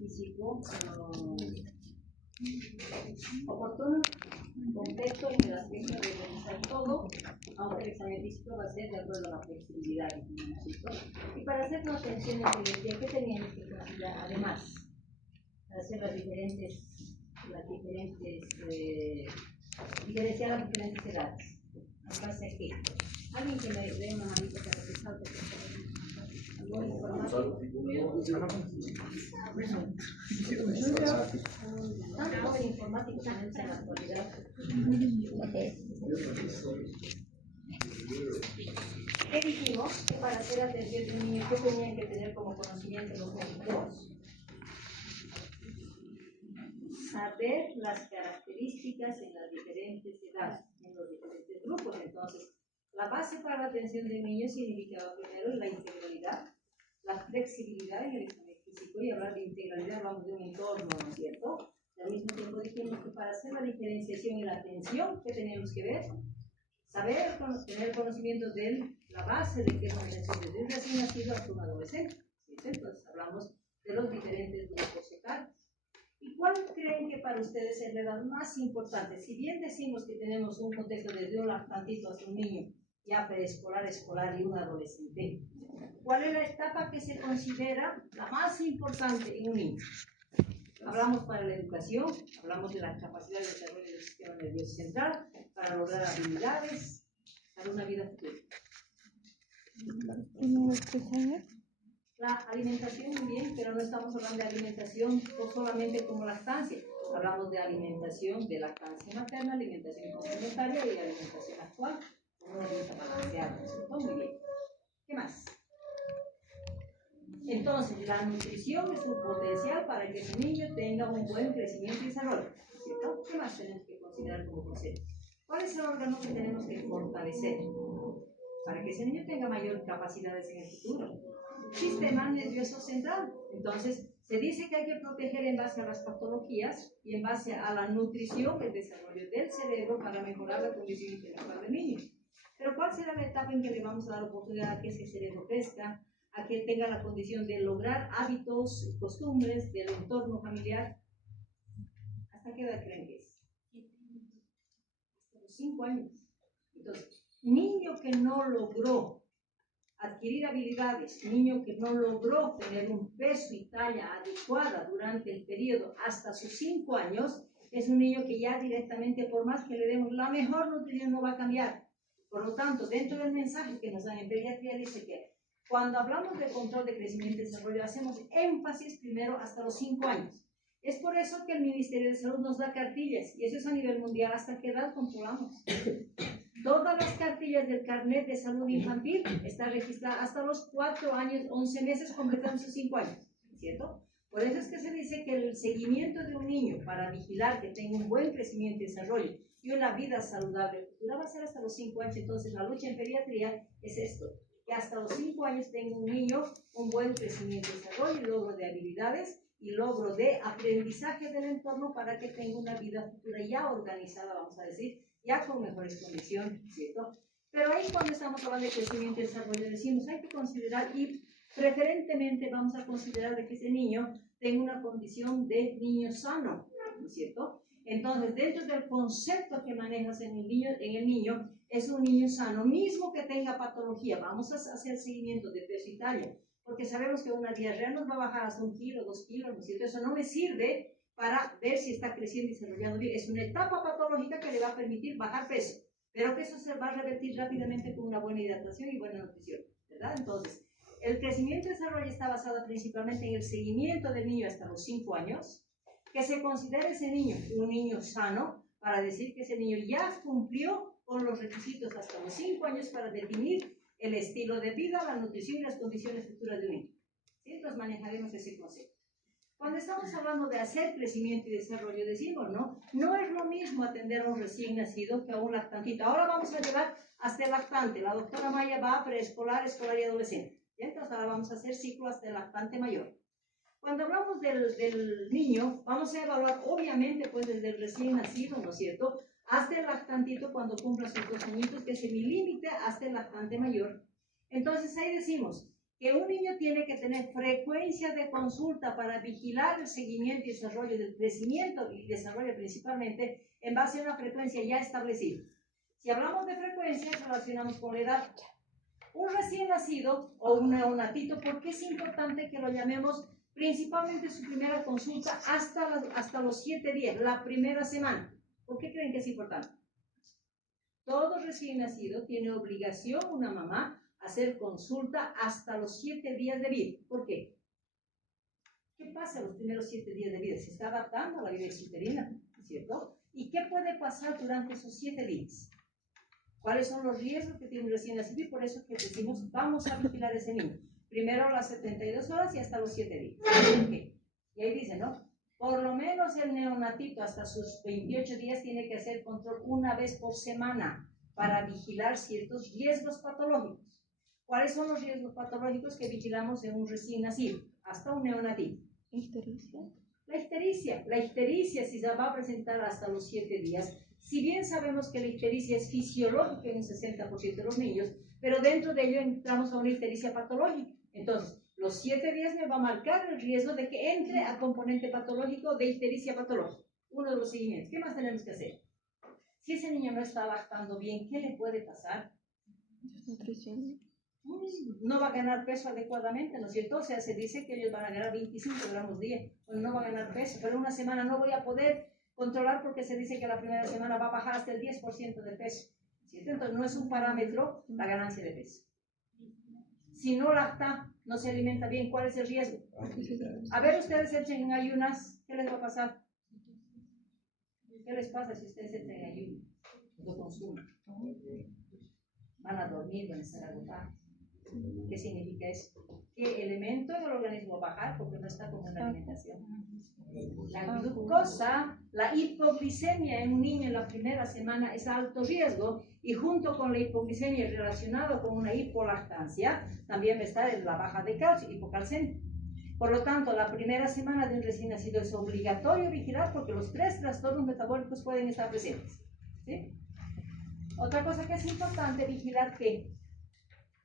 Físico oportuno, completo en el aspecto de realizar todo, aunque el examen físico va a ser de acuerdo a la flexibilidad. Y para hacer una atención de energía, ¿qué teníamos que considerar además? Para hacer diferenciar las diferentes edades. ¿En base a qué? Alguien que me dé una manita para que salte. Tanto joven informático tenemos en la actualidad. ¿Qué dijimos? Que para hacer atención de un niño, ¿qué tenían que tener como conocimiento los médicos? Saber las características en las diferentes edades, en los diferentes grupos. Entonces, la base para la atención del niño significaba primero la integralidad, la flexibilidad en el examen físico, y hablar de integralidad hablamos de un entorno, ¿no es cierto? Al mismo tiempo dijimos que para hacer la diferenciación y la atención, ¿qué teníamos que ver? Saber, tener conocimiento de la base de qué es la atención desde un recién nacido hasta un adolescente. Entonces hablamos de los diferentes grupos etarios. ¿Y cuál creen que para ustedes es la edad más importante? Si bien decimos que tenemos un contexto desde un lactantito hasta un niño ya preescolar, escolar y un adolescente, ¿cuál es la etapa que se considera la más importante en un niño? Hablamos para la educación, hablamos de la capacidad de desarrollo del sistema nervioso central, para lograr habilidades, para una vida futura. La alimentación, muy bien, pero no estamos hablando de alimentación solamente como lactancia. Hablamos de alimentación de lactancia materna, alimentación complementaria y alimentación actual, como una dieta balanceada. Muy bien. ¿Qué más? Entonces, la nutrición es un potencial para que el niño tenga un buen crecimiento y desarrollo, ¿cierto? ¿Qué más tenemos que considerar como concepto? ¿Cuál es el órgano que tenemos que fortalecer para que ese niño tenga mayor capacidades en el futuro? Sistema nervioso central. Entonces, se dice que hay que proteger en base a las patologías y en base a la nutrición, el desarrollo del cerebro para mejorar la condición intelectual del niño. Pero ¿cuál será la etapa en que le vamos a dar oportunidad a que ese cerebro crezca, a que tenga la condición de lograr hábitos, costumbres del entorno familiar? ¿Hasta qué edad creen que es? Hasta los 5 años. Entonces, niño que no logró adquirir habilidades, niño que no logró tener un peso y talla adecuada durante el periodo hasta sus 5 años, es un niño que ya directamente, por más que le demos la mejor nutrición, no va a cambiar. Por lo tanto, dentro del mensaje que nos dan en pediatría dice que cuando hablamos de control de crecimiento y desarrollo, hacemos énfasis primero hasta los 5 años. Es por eso que el Ministerio de Salud nos da cartillas, y eso es a nivel mundial. ¿Hasta qué edad controlamos? Todas las cartillas del carnet de salud infantil están registradas hasta los 4 años, 11 meses, completando sus 5 años, ¿cierto? Por eso es que se dice que el seguimiento de un niño para vigilar que tenga un buen crecimiento y desarrollo y una vida saludable futura va a ser hasta los 5 años. Entonces, la lucha en pediatría es esto, que hasta los 5 años tenga un niño un buen crecimiento y desarrollo, y logro de habilidades y logro de aprendizaje del entorno para que tenga una vida futura ya organizada, vamos a decir, ya con mejores condiciones, ¿cierto? Pero ahí cuando estamos hablando de crecimiento y desarrollo decimos hay que considerar, y preferentemente vamos a considerar de que ese niño tenga una condición de niño sano, ¿no es cierto? Entonces, dentro del concepto que manejas en el niño es un niño sano, mismo que tenga patología. Vamos a hacer seguimiento de peso y talla, porque sabemos que una diarrea nos va a bajar hasta 1 kilo, 2 kilos, ¿no es cierto? Eso no me sirve para ver si está creciendo y desarrollando bien. Es una etapa patológica que le va a permitir bajar peso, pero que eso se va a revertir rápidamente con una buena hidratación y buena nutrición, ¿verdad? Entonces, el crecimiento y desarrollo está basado principalmente en el seguimiento del niño hasta los 5 años, que se considere ese niño un niño sano, para decir que ese niño ya cumplió con los requisitos hasta los 5 años para definir el estilo de vida, la nutrición y las condiciones futuras de un niño. ¿Sí? Entonces manejaremos ese concepto. Cuando estamos hablando de hacer crecimiento y desarrollo, decimos, ¿no? No es lo mismo atender a un recién nacido que a un lactantito. Ahora vamos a llegar hasta el lactante. La doctora Maya va a preescolar, escolar y adolescente. ¿Sí? Entonces ahora vamos a hacer ciclo hasta el lactante mayor. Cuando hablamos del niño, vamos a evaluar obviamente pues desde el recién nacido, ¿no es cierto?, hasta el lactantito cuando cumpla sus 2 añitos, que es mi límite hasta el lactante mayor. Entonces ahí decimos que un niño tiene que tener frecuencia de consulta para vigilar el seguimiento y desarrollo del crecimiento y desarrollo principalmente en base a una frecuencia ya establecida. Si hablamos de frecuencia, relacionamos con la edad. Un recién nacido o un neonatito, ¿por qué es importante que lo llamemos principalmente su primera consulta hasta los 7 días, la primera semana? ¿Por qué creen que es importante? Todo recién nacido tiene obligación, una mamá, hacer consulta hasta los 7 días de vida. ¿Por qué? ¿Qué pasa los primeros 7 días de vida? Se está adaptando a la vida exuterina, ¿cierto? ¿Y qué puede pasar durante esos 7 días? ¿Cuáles son los riesgos que tiene un recién nacido? Y por eso que decimos, vamos a vigilar a ese niño. Primero las 72 horas y hasta los 7 días. ¿Por qué? Y ahí dice, ¿no? Por lo menos el neonatito hasta sus 28 días tiene que hacer control una vez por semana para vigilar ciertos riesgos patológicos. ¿Cuáles son los riesgos patológicos que vigilamos en un recién nacido? Hasta un neonatito. Ictericia. La ictericia si se va a presentar hasta los 7 días. Si bien sabemos que la ictericia es fisiológica en un 60% de los niños, pero dentro de ello entramos a una ictericia patológica. Entonces, los 7 días me va a marcar el riesgo de que entre a componente patológico de ictericia patológica. Uno de los seguimientos. ¿Qué más tenemos que hacer? Si ese niño no está lactando bien, ¿qué le puede pasar? Desnutrición. No va a ganar peso adecuadamente, ¿no es cierto? O sea, se dice que ellos van a ganar 25 gramos día. Bueno, no va a ganar peso, pero una semana no voy a poder controlar porque se dice que la primera semana va a bajar hasta el 10% de peso, ¿cierto? Entonces no es un parámetro la ganancia de peso. Si no lacta, no se alimenta bien, ¿cuál es el riesgo? A ver, ustedes echen en ayunas, ¿qué les va a pasar? ¿Qué les pasa si ustedes echen en ayunas? Lo consumen. Van a dormir, van a estar agotados. ¿Qué significa eso? ¿Qué elemento en el organismo va a bajar porque no está con una alimentación? La glucosa, la hipoglicemia en un niño en la primera semana es alto riesgo y junto con la hipoglicemia relacionado con una hipolactancia también va a estar en la baja de calcio, hipocalcemia. Por lo tanto, la primera semana de un recién nacido es obligatorio vigilar porque los 3 trastornos metabólicos pueden estar presentes. ¿Sí? Otra cosa que es importante vigilar que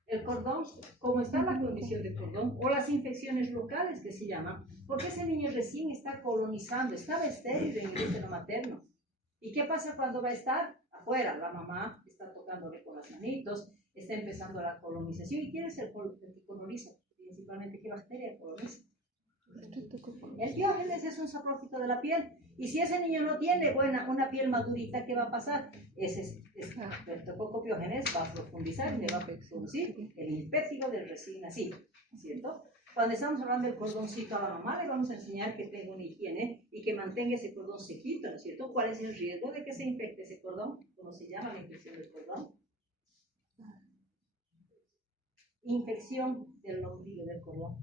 el cordón, como está la condición de cordón, o las infecciones locales que se llaman, porque ese niño recién está colonizando, estaba estéril en el útero materno. ¿Y qué pasa cuando va a estar afuera? La mamá está tocándole con las manitos, está empezando la colonización. ¿Y quién es el que coloniza? Principalmente, ¿qué bacteria coloniza? El Diógenes es un saprófito de la piel. Y si ese niño no tiene una piel madurita, ¿qué va a pasar? Ese Streptococcus pyogenes va a profundizar y le va a producir el inféctico del recién nacido, ¿cierto? Cuando estamos hablando del cordoncito a la mamá, le vamos a enseñar que tenga una higiene y que mantenga ese cordón sequito, ¿no es cierto? ¿Cuál es el riesgo de que se infecte ese cordón? ¿Cómo se llama la infección del cordón? Infección del ombligo del cordón.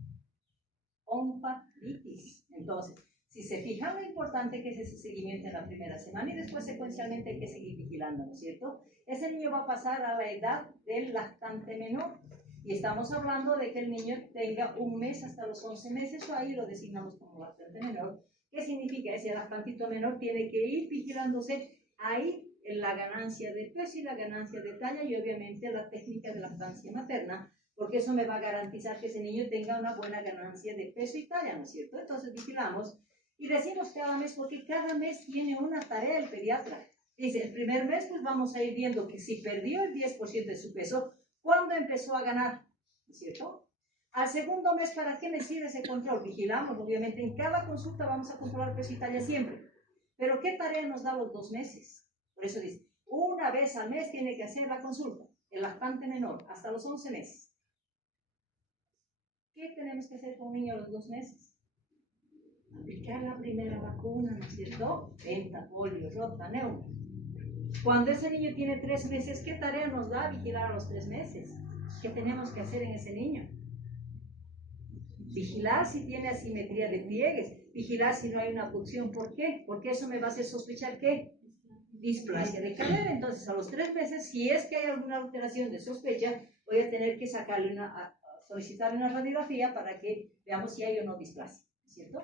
Ompalitis. Entonces, si se fijan, lo importante que es ese seguimiento en la primera semana y después secuencialmente hay que seguir vigilando, ¿no es cierto? Ese niño va a pasar a la edad del lactante menor y estamos hablando de que el niño tenga 1 mes hasta los 11 meses, o ahí lo designamos como lactante menor. ¿Qué significa? Ese lactantito menor tiene que ir vigilándose ahí en la ganancia de peso y la ganancia de talla y obviamente la técnica de lactancia materna, porque eso me va a garantizar que ese niño tenga una buena ganancia de peso y talla, ¿no es cierto? Entonces vigilamos y decimos cada mes porque cada mes tiene una tarea el pediatra. Dice, el primer mes pues vamos a ir viendo que si perdió el 10% de su peso, ¿cuándo empezó a ganar? ¿No es cierto? Al segundo mes, ¿para qué me sirve ese control? Vigilamos, obviamente, en cada consulta vamos a controlar peso y talla siempre. Pero ¿qué tarea nos da los 2 meses? Por eso dice, una vez al mes tiene que hacer la consulta, el lactante menor, hasta los 11 meses. ¿Qué tenemos que hacer con un niño a los 2 meses? Aplicar la primera vacuna, ¿no es cierto? Penta, polio, rota, neumo. Cuando ese niño tiene 3 meses, ¿qué tarea nos da vigilar a los 3 meses? ¿Qué tenemos que hacer en ese niño? Vigilar si tiene asimetría de pliegues, vigilar si no hay una punción. ¿Por qué? Porque eso me va a hacer sospechar ¿qué? Displasia de cadera. Entonces, a los 3 meses, si es que hay alguna alteración de sospecha, voy a tener que sacarle solicitar una radiografía para que veamos si hay o no displasia, ¿cierto?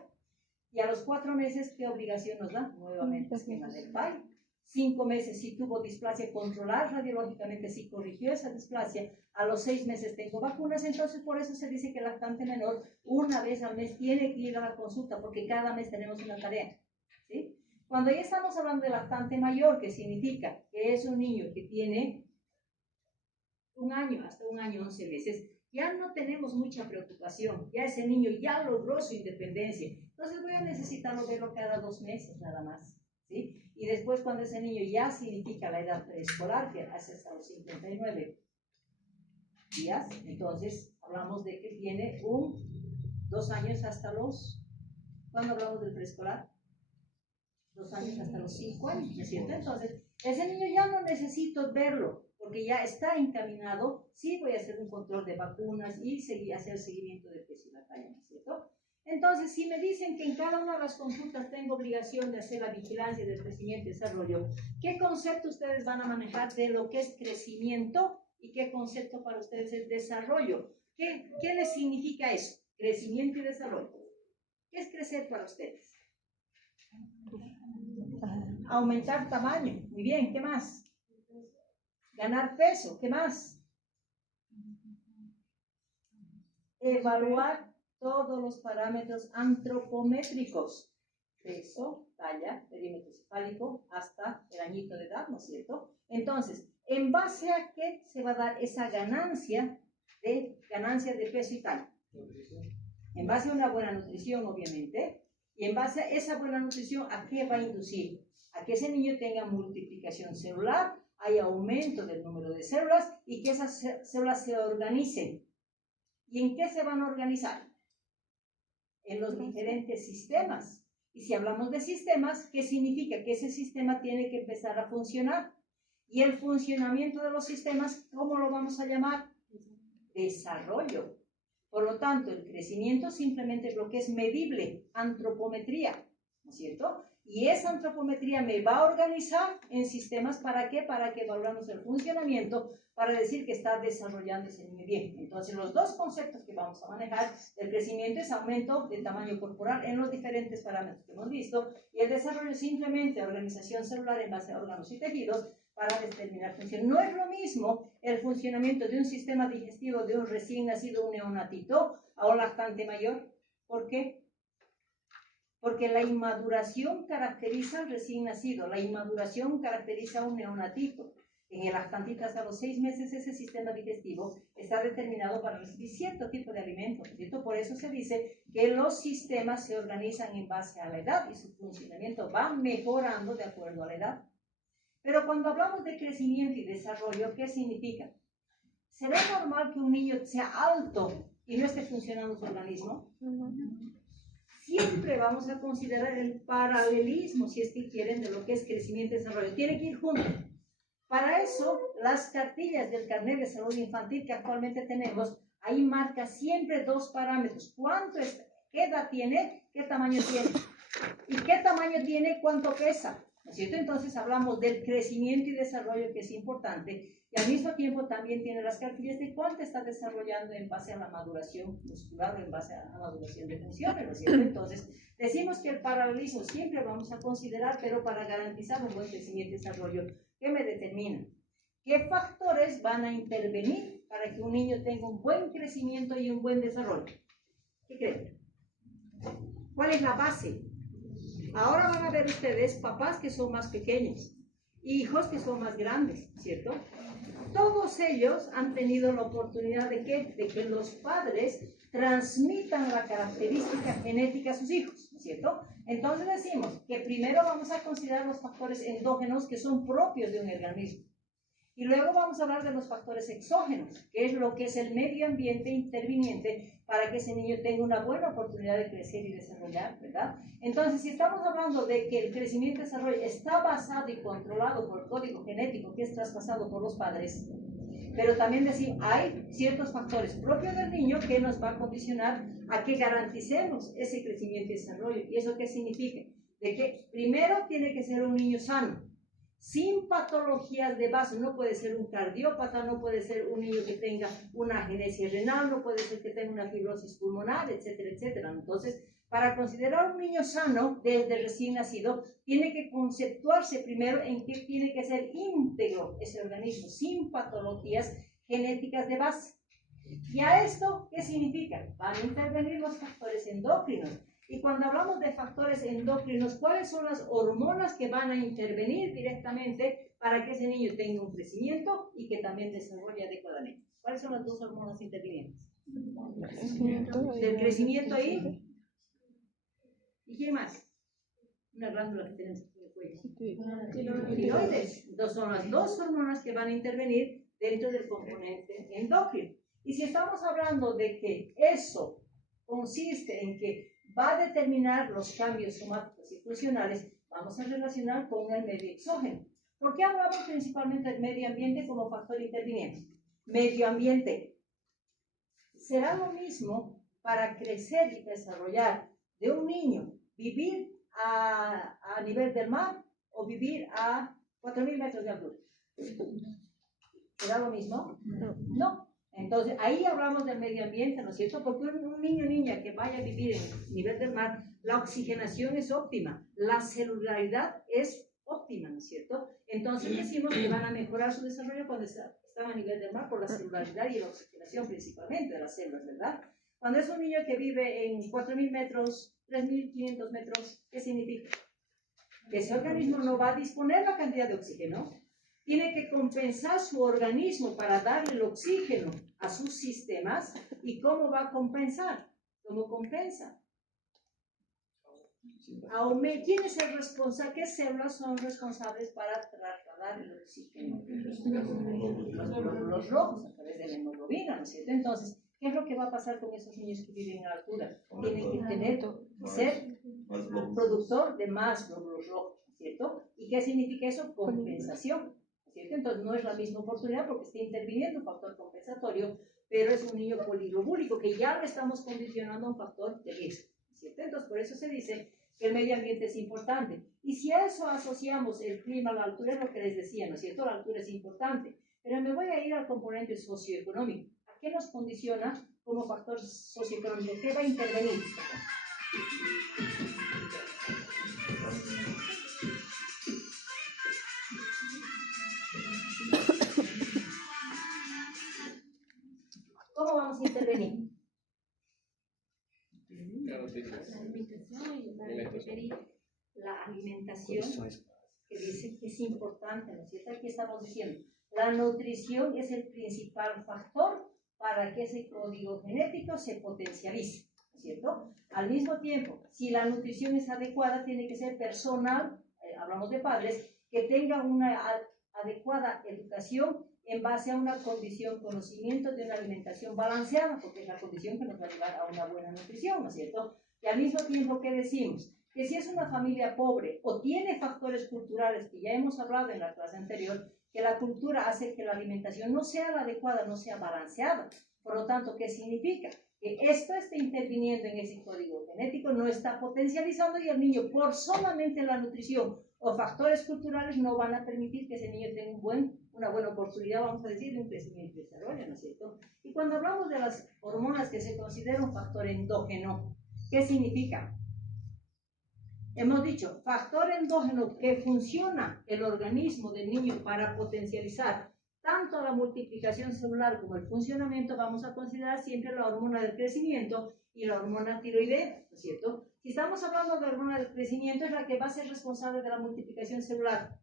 Y a los 4 meses, ¿qué obligación nos da? Nuevamente, esquema del PAI. 5 meses si tuvo displasia, controlar radiológicamente si corrigió esa displasia, a los 6 meses tengo vacunas, entonces por eso se dice que el lactante menor una vez al mes tiene que ir a la consulta, porque cada mes tenemos una tarea, ¿sí? Cuando ya estamos hablando de lactante mayor, que significa que es un niño que tiene 1 año, hasta 1 año, 11 meses, ya no tenemos mucha preocupación, ya ese niño ya logró su independencia, entonces voy a necesitarlo verlo cada 2 meses nada más, ¿sí? Y después cuando ese niño ya significa la edad preescolar, que hace hasta los 59 días, entonces hablamos de que tiene 2 años hasta los, ¿cuándo hablamos del preescolar? 2 años hasta los 5 años, ¿no es cierto? Entonces, ese niño ya no necesito verlo, porque ya está encaminado, sí voy a hacer un control de vacunas y hacer seguimiento de peso y la talla, ¿no es cierto? Entonces, si me dicen que en cada una de las consultas tengo obligación de hacer la vigilancia del crecimiento y desarrollo, ¿qué concepto ustedes van a manejar de lo que es crecimiento y qué concepto para ustedes es desarrollo? ¿Qué les significa eso? Crecimiento y desarrollo. ¿Qué es crecer para ustedes? Aumentar tamaño. Muy bien, ¿qué más? Ganar peso, ¿qué más? Evaluar todos los parámetros antropométricos. Peso, talla, perímetro cefálico, hasta el añito de edad, ¿no es cierto? Entonces, ¿en base a qué se va a dar esa ganancia de peso y talla? En base a una buena nutrición, obviamente. Y en base a esa buena nutrición, ¿a qué va a inducir? A que ese niño tenga multiplicación celular, haya aumento del número de células y que esas células se organicen. ¿Y en qué se van a organizar? En los diferentes sistemas. Y si hablamos de sistemas, ¿qué significa? Que ese sistema tiene que empezar a funcionar. Y el funcionamiento de los sistemas, ¿cómo lo vamos a llamar? Desarrollo. Por lo tanto, el crecimiento simplemente es lo que es medible, antropometría, ¿no es cierto? Y esa antropometría me va a organizar en sistemas, ¿para qué? Para que evaluemos el funcionamiento, para decir que está desarrollándose muy bien. Entonces, los dos conceptos que vamos a manejar, el crecimiento es aumento de tamaño corporal en los diferentes parámetros que hemos visto, y el desarrollo simplemente organización celular en base a órganos y tejidos, para determinar función. No es lo mismo el funcionamiento de un sistema digestivo de un recién nacido, un neonatito, a un lactante mayor. ¿Por qué? Porque la inmaduración caracteriza al recién nacido, la inmaduración caracteriza a un neonatito. En el lactantito hasta los 6 meses ese sistema digestivo está determinado para recibir cierto tipo de alimentos, ¿cierto? Por eso se dice que los sistemas se organizan en base a la edad y su funcionamiento va mejorando de acuerdo a la edad. Pero cuando hablamos de crecimiento y desarrollo, ¿qué significa? ¿Será normal que un niño sea alto y no esté funcionando su organismo? Siempre vamos a considerar el paralelismo, si es que quieren, de lo que es crecimiento y desarrollo. Tiene que ir junto. Para eso, las cartillas del carnet de salud infantil que actualmente tenemos, ahí marca siempre 2 parámetros. ¿Cuánto es? ¿Qué edad tiene? ¿Qué tamaño tiene? ¿Y qué tamaño tiene? ¿Cuánto pesa? ¿No es cierto? Entonces hablamos del crecimiento y desarrollo, que es importante, y al mismo tiempo también tiene las cartillas de cuánto está desarrollando en base a la maduración muscular o en base a la maduración de funciones, ¿no es cierto? Entonces, decimos que el paralelismo siempre vamos a considerar, pero para garantizar un buen crecimiento y desarrollo, ¿qué me determina? ¿Qué factores van a intervenir para que un niño tenga un buen crecimiento y un buen desarrollo? ¿Qué creen? ¿Cuál es la base? Ahora van a ver ustedes papás que son más pequeños, hijos que son más grandes, ¿cierto? Todos ellos han tenido la oportunidad de que los padres transmitan la característica genética a sus hijos, ¿cierto? Entonces decimos que primero vamos a considerar los factores endógenos que son propios de un organismo. Y luego vamos a hablar de los factores exógenos, que es lo que es el medio ambiente interviniente para que ese niño tenga una buena oportunidad de crecer y desarrollar, ¿verdad? Entonces, si estamos hablando de que el crecimiento y desarrollo está basado y controlado por el código genético que es traspasado por los padres, pero también decir, hay ciertos factores propios del niño que nos va a condicionar a que garanticemos ese crecimiento y desarrollo. ¿Y eso qué significa? De que primero tiene que ser un niño sano. sin patologías de base. No puede ser un cardiópata, no puede ser un niño que tenga una agenesia renal, no puede ser que tenga una fibrosis pulmonar, etcétera, etcétera. Entonces, para considerar un niño sano desde recién nacido, tiene que conceptuarse primero en que tiene que ser íntegro ese organismo, sin patologías genéticas de base. ¿Y a esto qué significa? Van a intervenir los factores endocrinos. Y cuando hablamos de factores endocrinos, ¿cuáles son las hormonas que van a intervenir directamente para que ese niño tenga un crecimiento y que también desarrolle adecuadamente? ¿Cuáles son las dos hormonas intervinientes? Del crecimiento ahí. ¿Y quién más? Una glándula que tenemos en el cuello. Tiroides. Entonces son las dos hormonas que van a intervenir dentro del componente endocrino. Y si estamos hablando de que eso consiste en que va a determinar los cambios somáticos y funcionales, vamos a relacionar con el medio exógeno. ¿Por qué hablamos principalmente del medio ambiente como factor interviniente? Medio ambiente. Será lo mismo para crecer y desarrollar de un niño, vivir a nivel del mar o vivir a 4.000 metros de altura. ¿Será lo mismo? No. Entonces, ahí hablamos del medio ambiente, ¿no es cierto? Porque un niño o niña que vaya a vivir en nivel del mar, la oxigenación es óptima, la celularidad es óptima, ¿no es cierto? Entonces decimos que van a mejorar su desarrollo cuando están a nivel del mar por la celularidad y la oxigenación principalmente de las células, ¿verdad? Cuando es un niño que vive en 4.000 metros, 3.500 metros, ¿qué significa? Que ese organismo no va a disponer la cantidad de oxígeno. Tiene que compensar su organismo para darle el oxígeno a sus sistemas. ¿Y cómo va a compensar? ¿Cómo compensa? ¿Quién es el responsable? ¿Qué células son responsables para trasladar el oxígeno? Los glóbulos rojos a través de la hemoglobina, ¿no es cierto? Entonces, ¿qué es lo que va a pasar con esos niños que viven en altura? Tienen que ser productor de más glóbulos rojos, ¿no es cierto? ¿Y qué significa eso? Compensación. ¿Cierto? Entonces no es la misma oportunidad porque está interviniendo un factor compensatorio, pero es un niño poliglobúlico que ya lo estamos condicionando a un factor de riesgo, ¿cierto? Entonces por eso se dice que el medio ambiente es importante. Y si a eso asociamos el clima, la altura, es lo que les decía, ¿no es cierto? La altura es importante, pero me voy a ir al componente socioeconómico. ¿A qué nos condiciona como factor socioeconómico? ¿Qué va a intervenir? ¿Cómo vamos a intervenir? La alimentación, que dice que es importante, ¿no es cierto? Aquí estamos diciendo, la nutrición es el principal factor para que ese código genético se potencialice, ¿no es cierto? Al mismo tiempo, si la nutrición es adecuada, tiene que ser personal, hablamos de padres, que tengan una adecuada educación en base a una condición, conocimiento de una alimentación balanceada, porque es la condición que nos va a llevar a una buena nutrición, ¿no es cierto? Y al mismo tiempo, ¿qué decimos? Que si es una familia pobre o tiene factores culturales, que ya hemos hablado en la clase anterior, que la cultura hace que la alimentación no sea la adecuada, no sea balanceada. Por lo tanto, ¿qué significa? Que esto está interviniendo en ese código genético, no está potencializando y el niño, por solamente la nutrición o factores culturales, no van a permitir que ese niño tenga una buena oportunidad, vamos a decir, de un crecimiento y desarrollo, ¿no es cierto? Y cuando hablamos de las hormonas que se considera un factor endógeno, ¿qué significa? Hemos dicho, factor endógeno que funciona el organismo del niño para potencializar tanto la multiplicación celular como el funcionamiento, vamos a considerar siempre la hormona del crecimiento y la hormona tiroidea, ¿no es cierto? Si estamos hablando de hormona del crecimiento, es la que va a ser responsable de la multiplicación celular.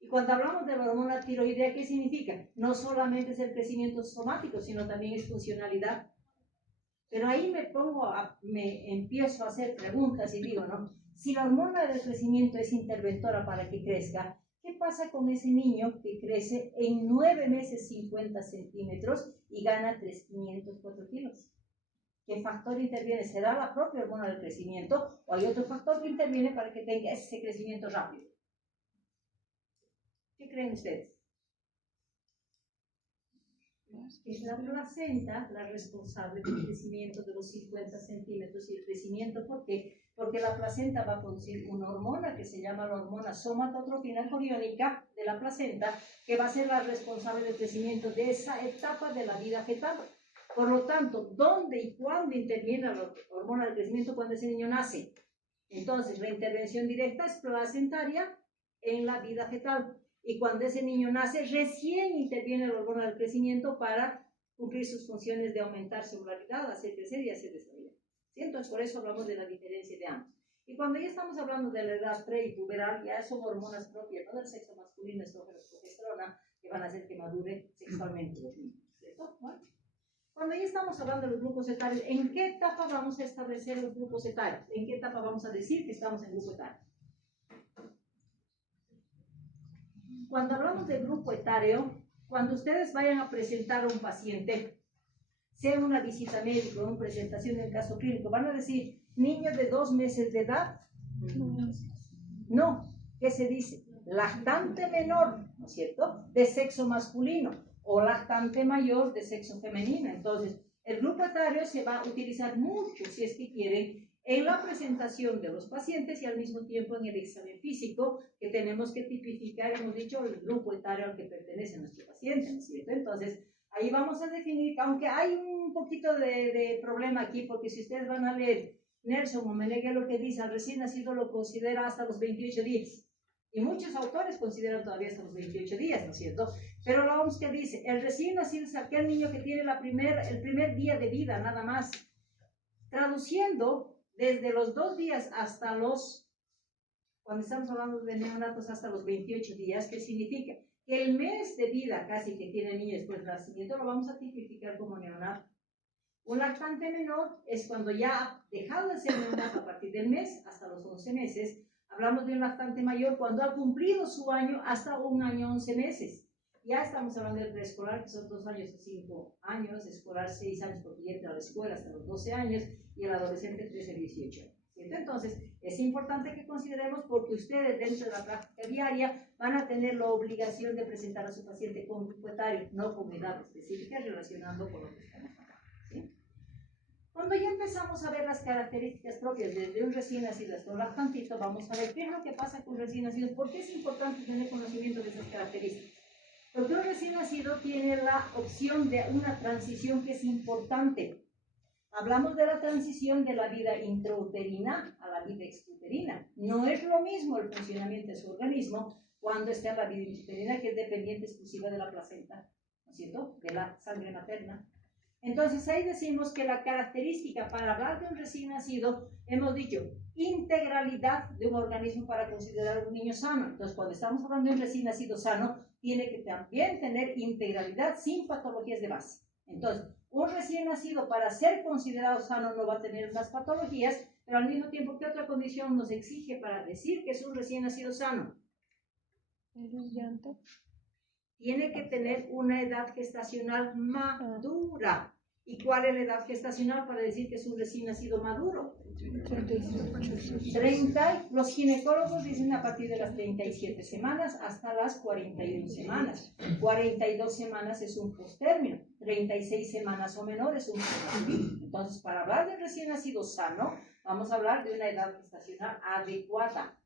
Y cuando hablamos de la hormona tiroidea, ¿qué significa? No solamente es el crecimiento somático, sino también es funcionalidad. Pero ahí me empiezo a hacer preguntas y digo, ¿no? Si la hormona del crecimiento es interventora para que crezca, ¿qué pasa con ese niño que crece en 9 meses 50 centímetros y gana 304 kilos? ¿Qué factor interviene? ¿Será la propia hormona del crecimiento o hay otro factor que interviene para que tenga ese crecimiento rápido? ¿Qué creen ustedes? Es la placenta la responsable del crecimiento de los 50 centímetros y el crecimiento, ¿por qué? Porque la placenta va a producir una hormona que se llama la hormona somatotropina coriónica de la placenta, que va a ser la responsable del crecimiento de esa etapa de la vida fetal. Por lo tanto, ¿dónde y cuándo interviene la hormona del crecimiento? Cuando ese niño nace. Entonces, la intervención directa es placentaria en la vida fetal. Y cuando ese niño nace, recién interviene la hormona del crecimiento para cumplir sus funciones de aumentar su regularidad, hacer crecer y hacer desarrollar. ¿Sí? Entonces, por eso hablamos de la diferencia de ambos. Y cuando ya estamos hablando de la edad pre y puberal, ya son hormonas propias, ¿no?, del sexo masculino, estrógeno, progesterona, que van a hacer que madure sexualmente los niños. ¿Cierto? ¿Bueno? Cuando ya estamos hablando de los grupos etarios, ¿en qué etapa vamos a establecer los grupos etarios? ¿En qué etapa vamos a decir que estamos en grupo etario? Cuando hablamos de grupo etario, cuando ustedes vayan a presentar a un paciente, sea una visita médica o una presentación del caso clínico, van a decir, niño de 2 meses de edad. No, ¿qué se dice? Lactante menor, ¿no es cierto?, de sexo masculino, o lactante mayor de sexo femenino. Entonces, el grupo etario se va a utilizar mucho, si es que quieren, en la presentación de los pacientes y al mismo tiempo en el examen físico, que tenemos que tipificar, hemos dicho, el grupo etario al que pertenece nuestro paciente, ¿no es cierto? Entonces, ahí vamos a definir, aunque hay un poquito de problema aquí, porque si ustedes van a leer Nelson o Meneghe, lo que dice, al recién nacido lo considera hasta los 28 días. Y muchos autores consideran todavía hasta los 28 días, ¿no es cierto? Pero la OMS que dice, el recién nacido es aquel niño que tiene el primer día de vida, nada más. Traduciendo, desde los 2 días hasta cuando estamos hablando de neonatos, hasta los 28 días, ¿qué significa? Que el mes de vida casi que tiene el niño después del nacimiento lo vamos a tipificar como neonato. Un lactante menor es cuando ya ha dejado de ser neonato a partir del mes hasta los 11 meses. Hablamos de un lactante mayor cuando ha cumplido su año hasta 1 año 11 meses. Ya estamos hablando del preescolar, que son 2 años y 5 años, escolar 6 años porque ya entra a la escuela hasta los 12 años, y el adolescente 13 a 18 años. ¿Cierto? Entonces, es importante que consideremos, porque ustedes dentro de la práctica diaria van a tener la obligación de presentar a su paciente con grupo etario, no con edad específica, relacionando con lo que estamos hablando. ¿Sí? Cuando ya empezamos a ver las características propias desde un recién nacido hasta un lactantito, vamos a ver qué es lo que pasa con un recién nacido, por qué es importante tener conocimiento de esas características. Porque un recién nacido tiene la opción de una transición que es importante. Hablamos de la transición de la vida intrauterina a la vida extrauterina. No es lo mismo el funcionamiento de su organismo cuando está en la vida intrauterina, que es dependiente exclusiva de la placenta, ¿no es cierto?, de la sangre materna. Entonces ahí decimos que la característica para hablar de un recién nacido, hemos dicho integralidad de un organismo para considerar un niño sano. Entonces cuando estamos hablando de un recién nacido sano, tiene que también tener integralidad sin patologías de base. Entonces, un recién nacido para ser considerado sano no va a tener las patologías, pero al mismo tiempo, ¿qué otra condición nos exige para decir que es un recién nacido sano? Tiene que tener una edad gestacional madura. ¿Y cuál es la edad gestacional para decir que es un recién nacido maduro? 30. Los ginecólogos dicen a partir de las 37 semanas hasta las 41 semanas. 42 semanas es un postérmino. 36 semanas o menor es un postérmino. Entonces, para hablar de recién nacido sano, vamos a hablar de una edad gestacional adecuada.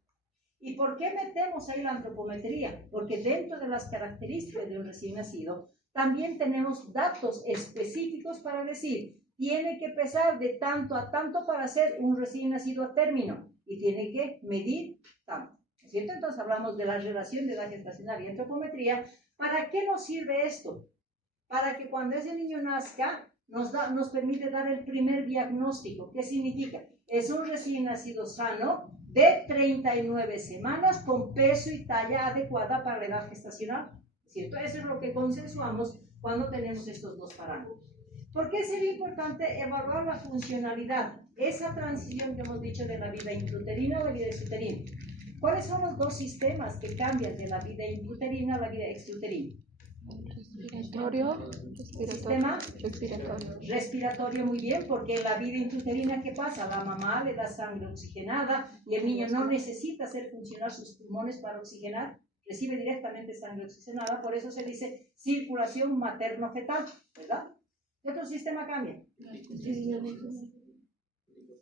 ¿Y por qué metemos ahí la antropometría? Porque dentro de las características de un recién nacido, también tenemos datos específicos para decir, tiene que pesar de tanto a tanto para ser un recién nacido a término, y tiene que medir tanto. ¿No es cierto? Entonces hablamos de la relación de edad gestacional y antropometría. ¿Para qué nos sirve esto? Para que cuando ese niño nazca, nos permite dar el primer diagnóstico. ¿Qué significa? Es un recién nacido sano de 39 semanas con peso y talla adecuada para la edad gestacional. ¿Cierto? Eso es lo que consensuamos cuando tenemos estos dos parámetros. ¿Por qué sería importante evaluar la funcionalidad? Esa transición que hemos dicho de la vida intrauterina a la vida extrauterina. ¿Cuáles son los dos sistemas que cambian de la vida intrauterina a la vida extrauterina? Respiratorio, muy bien, porque en la vida intrauterina, ¿qué pasa? La mamá le da sangre oxigenada y el niño no necesita hacer funcionar sus pulmones para oxigenar. recibe directamente sangre oxigenada, por eso se dice circulación materno-fetal, ¿verdad? ¿Qué otro sistema cambia?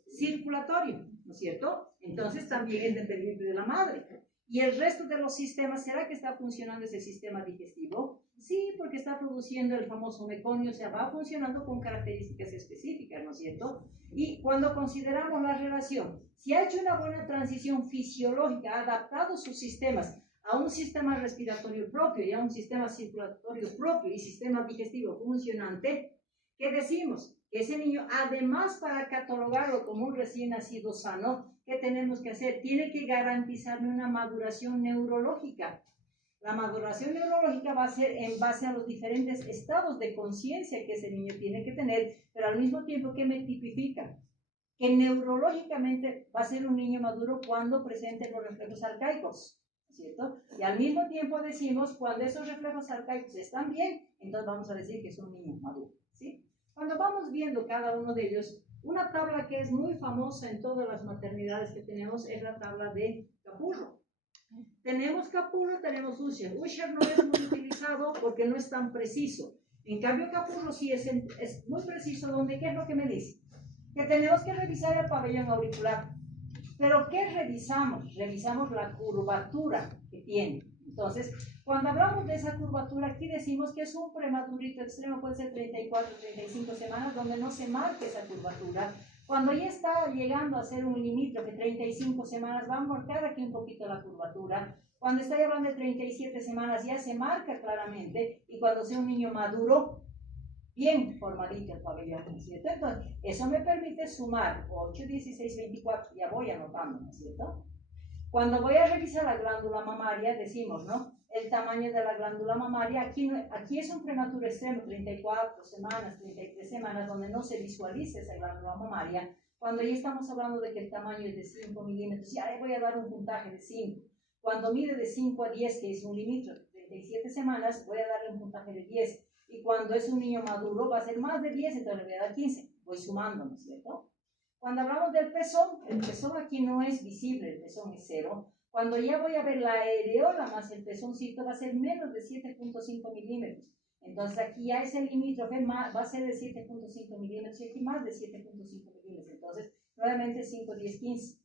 Circulatorio, ¿no es cierto? Entonces también es dependiente de la madre. ¿Y el resto de los sistemas, será que está funcionando ese sistema digestivo? Sí, porque está produciendo el famoso meconio, o sea, va funcionando con características específicas, ¿no es cierto? Y cuando consideramos la relación, si ha hecho una buena transición fisiológica, ha adaptado sus sistemas a un sistema respiratorio propio y a un sistema circulatorio propio y sistema digestivo funcionante, ¿qué decimos? Que ese niño, además para catalogarlo como un recién nacido sano, ¿qué tenemos que hacer? Tiene que garantizarme una maduración neurológica. La maduración neurológica va a ser en base a los diferentes estados de conciencia que ese niño tiene que tener, pero al mismo tiempo que me tipifica que neurológicamente va a ser un niño maduro cuando presente los reflejos arcaicos, ¿cierto? Y al mismo tiempo decimos, cuando esos reflejos arcaicos están bien, entonces vamos a decir que es un niño maduro, ¿sí? Cuando vamos viendo cada uno de ellos, una tabla que es muy famosa en todas las maternidades que tenemos es la tabla de Capurro. Tenemos Capurro, tenemos Usher. Usher no es muy utilizado porque no es tan preciso. En cambio, Capurro sí es muy preciso. ¿Dónde? ¿Qué es lo que me dice? Que tenemos que revisar el pabellón auricular. ¿Pero qué revisamos? Revisamos la curvatura que tiene. Entonces, cuando hablamos de esa curvatura, aquí decimos que es un prematurito extremo, puede ser 34, 35 semanas, donde no se marque esa curvatura. Cuando ya está llegando a ser un limítrofe, 35 semanas, va a marcar aquí un poquito la curvatura. Cuando está hablando de 37 semanas, ya se marca claramente. Y cuando sea un niño maduro, bien formadito el pabellón, ¿no es cierto? Entonces, eso me permite sumar 8, 16, 24, ya voy anotando, ¿no es cierto? Cuando voy a revisar la glándula mamaria, decimos, ¿no? El tamaño de la glándula mamaria, aquí es un prematuro extremo, 34 semanas, 33 semanas, donde no se visualiza esa glándula mamaria. Cuando ya estamos hablando de que el tamaño es de 5 milímetros, ya le voy a dar un puntaje de 5. Cuando mide de 5 a 10, que es un limítrofe, 37 semanas, voy a darle un puntaje de 10. Y cuando es un niño maduro, va a ser más de 10, entonces le voy a dar 15. Voy sumando, ¿no es cierto? Cuando hablamos del pezón, el pezón aquí no es visible, el pezón es 0. Cuando ya voy a ver la areola más el pezoncito, va a ser menos de 7.5 milímetros. Entonces aquí ya ese limítrofe va a ser de 7.5 milímetros y aquí más de 7.5 milímetros. Entonces, nuevamente 5, 10, 15.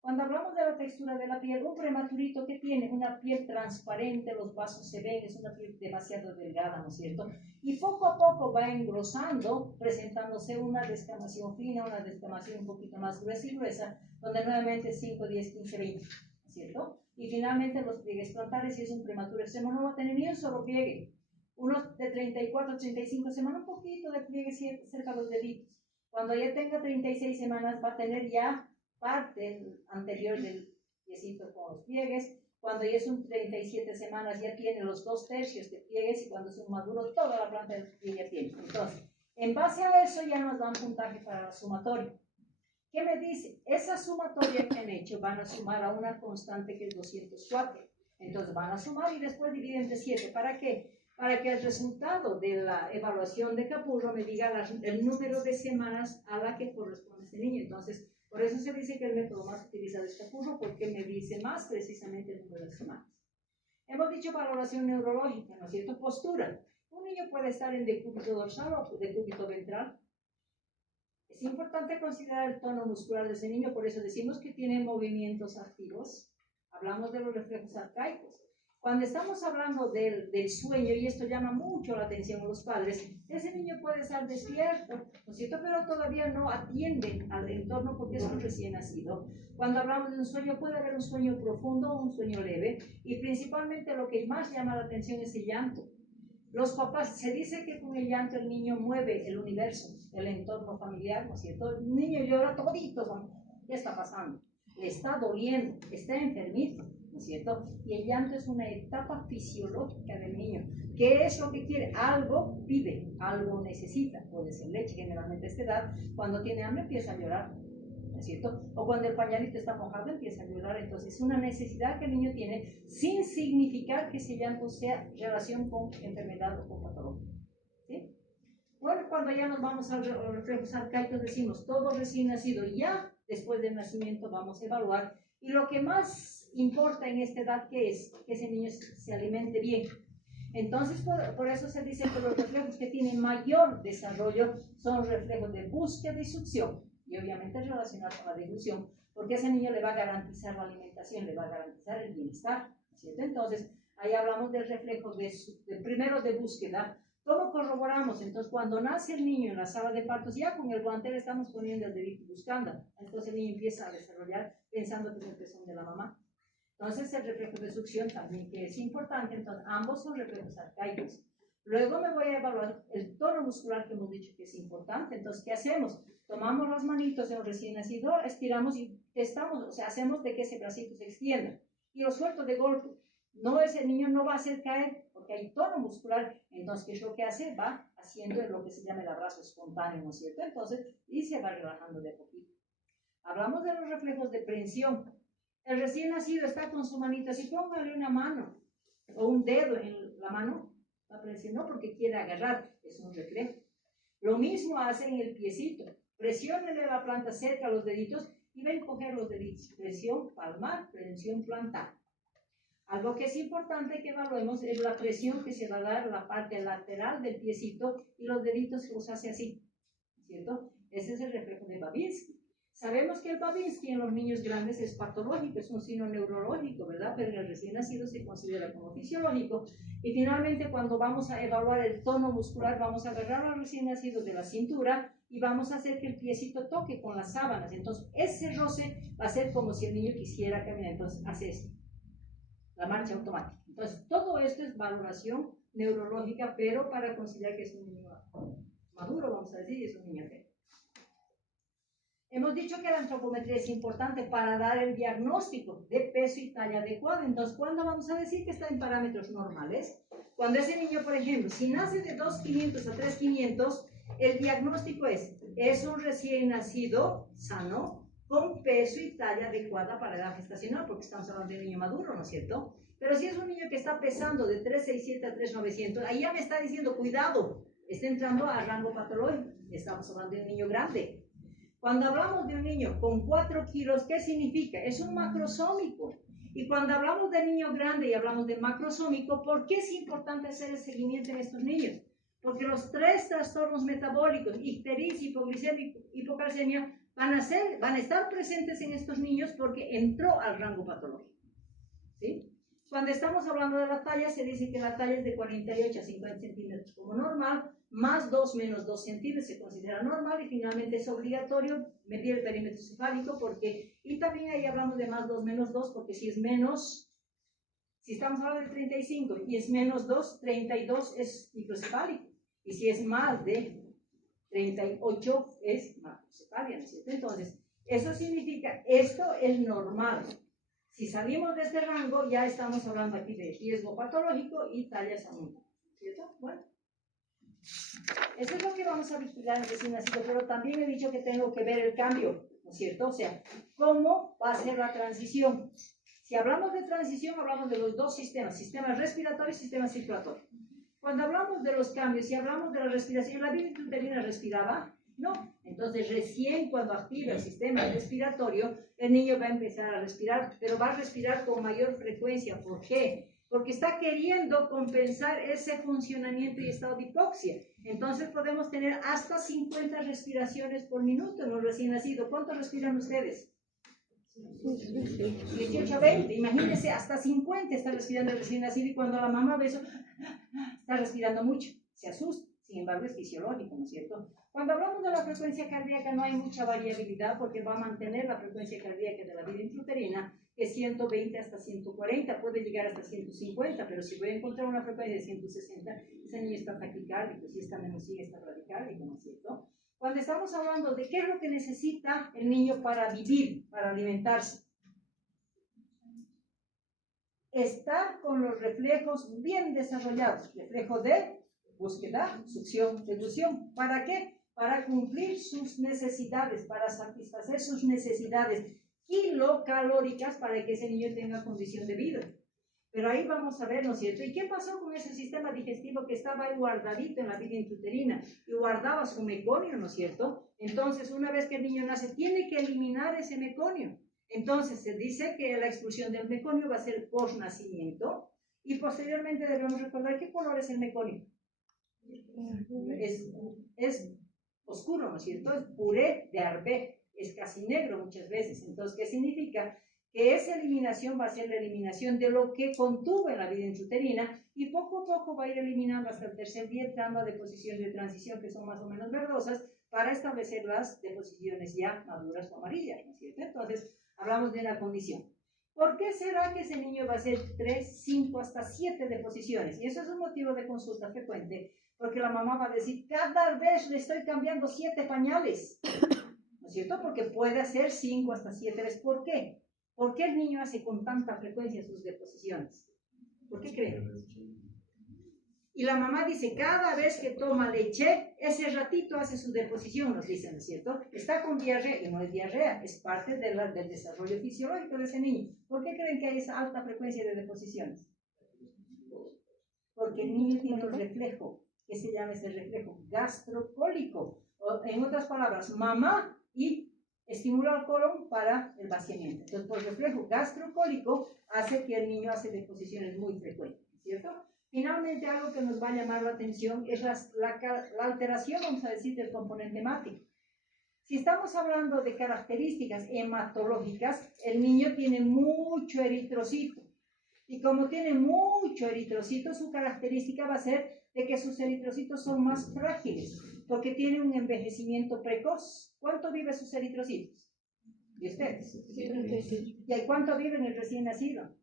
Cuando hablamos de la textura de la piel, un prematurito que tiene una piel transparente, los vasos se ven, es una piel demasiado delgada, ¿no es cierto? Y poco a poco va engrosando, presentándose una descamación fina, una descamación un poquito más gruesa, donde nuevamente 5, 10, 15, 20, ¿no es cierto? Y finalmente los pliegues frontales, si es un prematuro extremo, no va a tener ni un solo pliegue. Unos de 34, 35 semanas, un poquito de pliegue cerca de los deditos. Cuando ya tenga 36 semanas, va a tener ya parte anterior del piecito con los pliegues. Cuando ya es un 37 semanas ya tiene los 2/3 de pliegues y cuando es un maduro toda la planta del pie ya tiene. Entonces, en base a eso ya nos dan puntaje para la sumatoria. ¿Qué me dice? Esa sumatoria que han hecho van a sumar a una constante que es 204. Entonces van a sumar y después dividen entre 7. ¿Para qué? Para que el resultado de la evaluación de Capurro me diga el número de semanas a la que corresponde este niño. Entonces, por eso se dice que el método más utilizado es Capurro, porque me dice más precisamente el número de semanas. Hemos dicho valoración neurológica, ¿no es cierto? Postura. Un niño puede estar en decúbito dorsal o decúbito ventral. Es importante considerar el tono muscular de ese niño, por eso decimos que tiene movimientos activos. Hablamos de los reflejos arcaicos. Cuando estamos hablando del sueño, y esto llama mucho la atención a los padres, ese niño puede estar despierto, ¿no es cierto? Pero todavía no atiende al entorno porque es un recién nacido. Cuando hablamos de un sueño, puede haber un sueño profundo o un sueño leve, y principalmente lo que más llama la atención es el llanto. Los papás, se dice que con el llanto el niño mueve el universo, el entorno familiar, ¿no es cierto? El niño llora todito, ¿qué está pasando? Le está doliendo, está enfermito, ¿no es cierto? Y el llanto es una etapa fisiológica del niño. ¿Qué es lo que quiere? Algo pide, algo necesita, puede ser leche, generalmente a esta edad, cuando tiene hambre empieza a llorar, ¿no es cierto? O cuando el pañalito está mojado empieza a llorar. Entonces es una necesidad que el niño tiene sin significar que ese llanto sea relación con enfermedad o con patología, ¿sí? Bueno, cuando ya nos vamos a los reflejos arcaicos decimos todo recién nacido, ya después del nacimiento vamos a evaluar Y lo que más importa en esta edad, ¿qué es? Que ese niño se alimente bien. Entonces, por eso se dice que los reflejos que tienen mayor desarrollo son reflejos de búsqueda y succión, y obviamente relacionados con la deglución, porque ese niño le va a garantizar la alimentación, le va a garantizar el bienestar, ¿cierto? Entonces, ahí hablamos del reflejo primero de búsqueda. ¿Cómo corroboramos? Entonces, cuando nace el niño en la sala de partos, ya con el guante le estamos poniendo el dedito buscando. Entonces, el niño empieza a desarrollar pensando que es el pezón de la mamá. Entonces, el reflejo de succión también, que es importante. Entonces, ambos son reflejos arcaicos. Luego me voy a evaluar el tono muscular que hemos dicho que es importante. Entonces, ¿qué hacemos? Tomamos las manitos de un recién nacido, estiramos y testamos, o sea, hacemos de que ese bracito se extienda. Y lo suelto de golpe. No, ese niño no va a hacer caer porque hay tono muscular. Entonces, ¿qué es lo que hace? Va haciendo lo que se llama el abrazo espontáneo, ¿no es cierto? Entonces, y se va relajando de a poquito. Hablamos de los reflejos de prensión. El recién nacido está con su manita así, póngale una mano o un dedo en la mano, va a presionar porque quiere agarrar, es un reflejo. Lo mismo hace en el piecito. Presiónele la planta cerca a los deditos y va a encoger los deditos. Presión palmar, presión plantar. Algo que es importante que evaluemos es la presión que se va a dar en la parte lateral del piecito y los deditos los hace así, ¿cierto? Ese es el reflejo de Babinski. Sabemos que el Babinski en los niños grandes es patológico, es un signo neurológico, ¿verdad? Pero en el recién nacido se considera como fisiológico. Y finalmente, cuando vamos a evaluar el tono muscular, vamos a agarrar al recién nacido de la cintura y vamos a hacer que el piecito toque con las sábanas. Entonces, ese roce va a ser como si el niño quisiera caminar. Entonces, hace esto. La marcha automática. Entonces, todo esto es valoración neurológica, pero para considerar que es un niño maduro, vamos a decir, es un niño feo. Hemos dicho que la antropometría es importante para dar el diagnóstico de peso y talla adecuada. Entonces, ¿cuándo vamos a decir que está en parámetros normales? Cuando ese niño, por ejemplo, si nace de 2.500 a 3.500, el diagnóstico es un recién nacido sano, con peso y talla adecuada para la edad gestacional, porque estamos hablando de un niño maduro, ¿no es cierto? Pero si es un niño que está pesando de 3.600 a 3.900, ahí ya me está diciendo, cuidado, está entrando a rango patológico. Estamos hablando de un niño grande. Cuando hablamos de un niño con 4 kilos, ¿qué significa? Es un macrosómico. Y cuando hablamos de niño grande y hablamos de macrosómico, ¿por qué es importante hacer el seguimiento en estos niños? Porque los 3 trastornos metabólicos, ictericia, hipoglicemia, hipocalcemia, van a estar presentes en estos niños porque entró al rango patológico. ¿Sí? Cuando estamos hablando de la talla, se dice que la talla es de 48 a 50 centímetros como normal, más 2 menos 2 centímetros se considera normal, y finalmente es obligatorio medir el perímetro cefálico, y también ahí hablamos de más 2 menos 2, porque si es menos, si estamos hablando de 35 y es menos 2, 32 es microcefálico, y si es más de 38 es macrocefalia, ¿no es cierto? Entonces, eso significa, esto es normal. Si salimos de este rango, ya estamos hablando aquí de riesgo patológico y tallas aún, ¿cierto? Bueno, eso es lo que vamos a vigilar en recién nacido, pero también he dicho que tengo que ver el cambio, ¿no es cierto? O sea, ¿cómo va a ser la transición? Si hablamos de transición, hablamos de los dos sistemas, sistema respiratorio y sistema circulatorio. Cuando hablamos de los cambios, si hablamos de la respiración, ¿la vida intrauterina respiraba? No. Entonces, recién cuando activa el sistema respiratorio, el niño va a empezar a respirar, pero va a respirar con mayor frecuencia. ¿Por qué? Porque está queriendo compensar ese funcionamiento y estado de hipoxia. Entonces, podemos tener hasta 50 respiraciones por minuto en un recién nacido. ¿Cuánto respiran ustedes? 18 a 20, imagínense, hasta 50 está respirando el recién nacido, y cuando la mamá ve eso, está respirando mucho, se asusta. Sin embargo, es fisiológico, ¿no es cierto? Cuando hablamos de la frecuencia cardíaca, no hay mucha variabilidad, porque va a mantener la frecuencia cardíaca de la vida intrauterina, que es 120 hasta 140, puede llegar hasta 150, pero si voy a encontrar una frecuencia de 160, ese niño está taquicárdico, si está menosía, está bradicárdico, ¿no es cierto? Cuando estamos hablando de qué es lo que necesita el niño para vivir, para alimentarse, estar con los reflejos bien desarrollados, reflejo de búsqueda, succión, deglución. ¿Para qué? Para cumplir sus necesidades, para satisfacer sus necesidades kilocalóricas para que ese niño tenga condición de vida. Pero ahí vamos a ver, ¿no es cierto? ¿Y qué pasó con ese sistema digestivo que estaba ahí guardadito en la vida intrauterina y guardaba su meconio, ¿no es cierto? Entonces, una vez que el niño nace, tiene que eliminar ese meconio. Entonces se dice que la expulsión del meconio va a ser post nacimiento y posteriormente debemos recordar qué color es el meconio. Es oscuro, ¿no es cierto? Es puré de arbe, es casi negro muchas veces. Entonces, ¿qué significa? Que esa eliminación va a ser la eliminación de lo que contuvo en la vida intrauterina y poco a poco va a ir eliminando hasta el tercer día, entrando a deposiciones de transición que son más o menos verdosas para establecer las deposiciones ya maduras o amarillas, ¿no es cierto? Entonces, hablamos de una condición. ¿Por qué será que ese niño va a hacer 3, 5, hasta 7 deposiciones? Y eso es un motivo de consulta frecuente, porque la mamá va a decir, cada vez le estoy cambiando 7 pañales, ¿no es cierto? Porque puede hacer 5 hasta 7 veces. ¿Por qué? ¿Por qué el niño hace con tanta frecuencia sus deposiciones? ¿Por qué creen? Y la mamá dice, cada vez que toma leche, ese ratito hace su deposición, nos dicen, ¿no es cierto? Está con diarrea, y no es diarrea, es parte del desarrollo fisiológico de ese niño. ¿Por qué creen que hay esa alta frecuencia de deposiciones? Porque el niño tiene un reflejo, que se llama ese reflejo gastrocólico. O, en otras palabras, mamá y estimula al colon para el vaciamiento. Entonces, por reflejo gastrocólico hace que el niño hace deposiciones muy frecuentes, ¿cierto? Finalmente, algo que nos va a llamar la atención es la alteración, vamos a decir, del componente hemático. Si estamos hablando de características hematológicas, el niño tiene mucho eritrocito. Y como tiene mucho eritrocito, su característica va a ser de que sus eritrocitos son más frágiles, porque tiene un envejecimiento precoz. ¿Cuánto viven sus eritrocitos? ¿Y ustedes? ¿Y cuánto viven el recién nacido?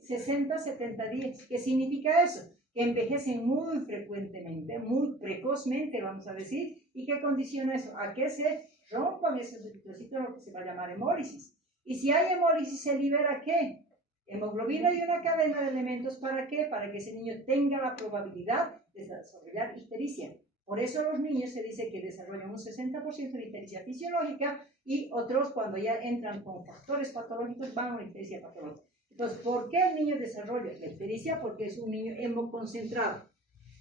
60, 70 días. ¿Qué significa eso? Que envejecen muy frecuentemente, muy precozmente, vamos a decir. ¿Y qué condiciona eso? A que se rompan esos eritrocitos, lo que se va a llamar hemólisis. Y si hay hemólisis, ¿se libera qué? Hemoglobina y una cadena de elementos. ¿Para qué? Para que ese niño tenga la probabilidad de desarrollar ictericia. Por eso los niños se dice que desarrollan un 60% de ictericia fisiológica y otros, cuando ya entran con factores patológicos, van a una ictericia patológica. Entonces, ¿por qué el niño desarrolla la ictericia? Porque es un niño hemoconcentrado.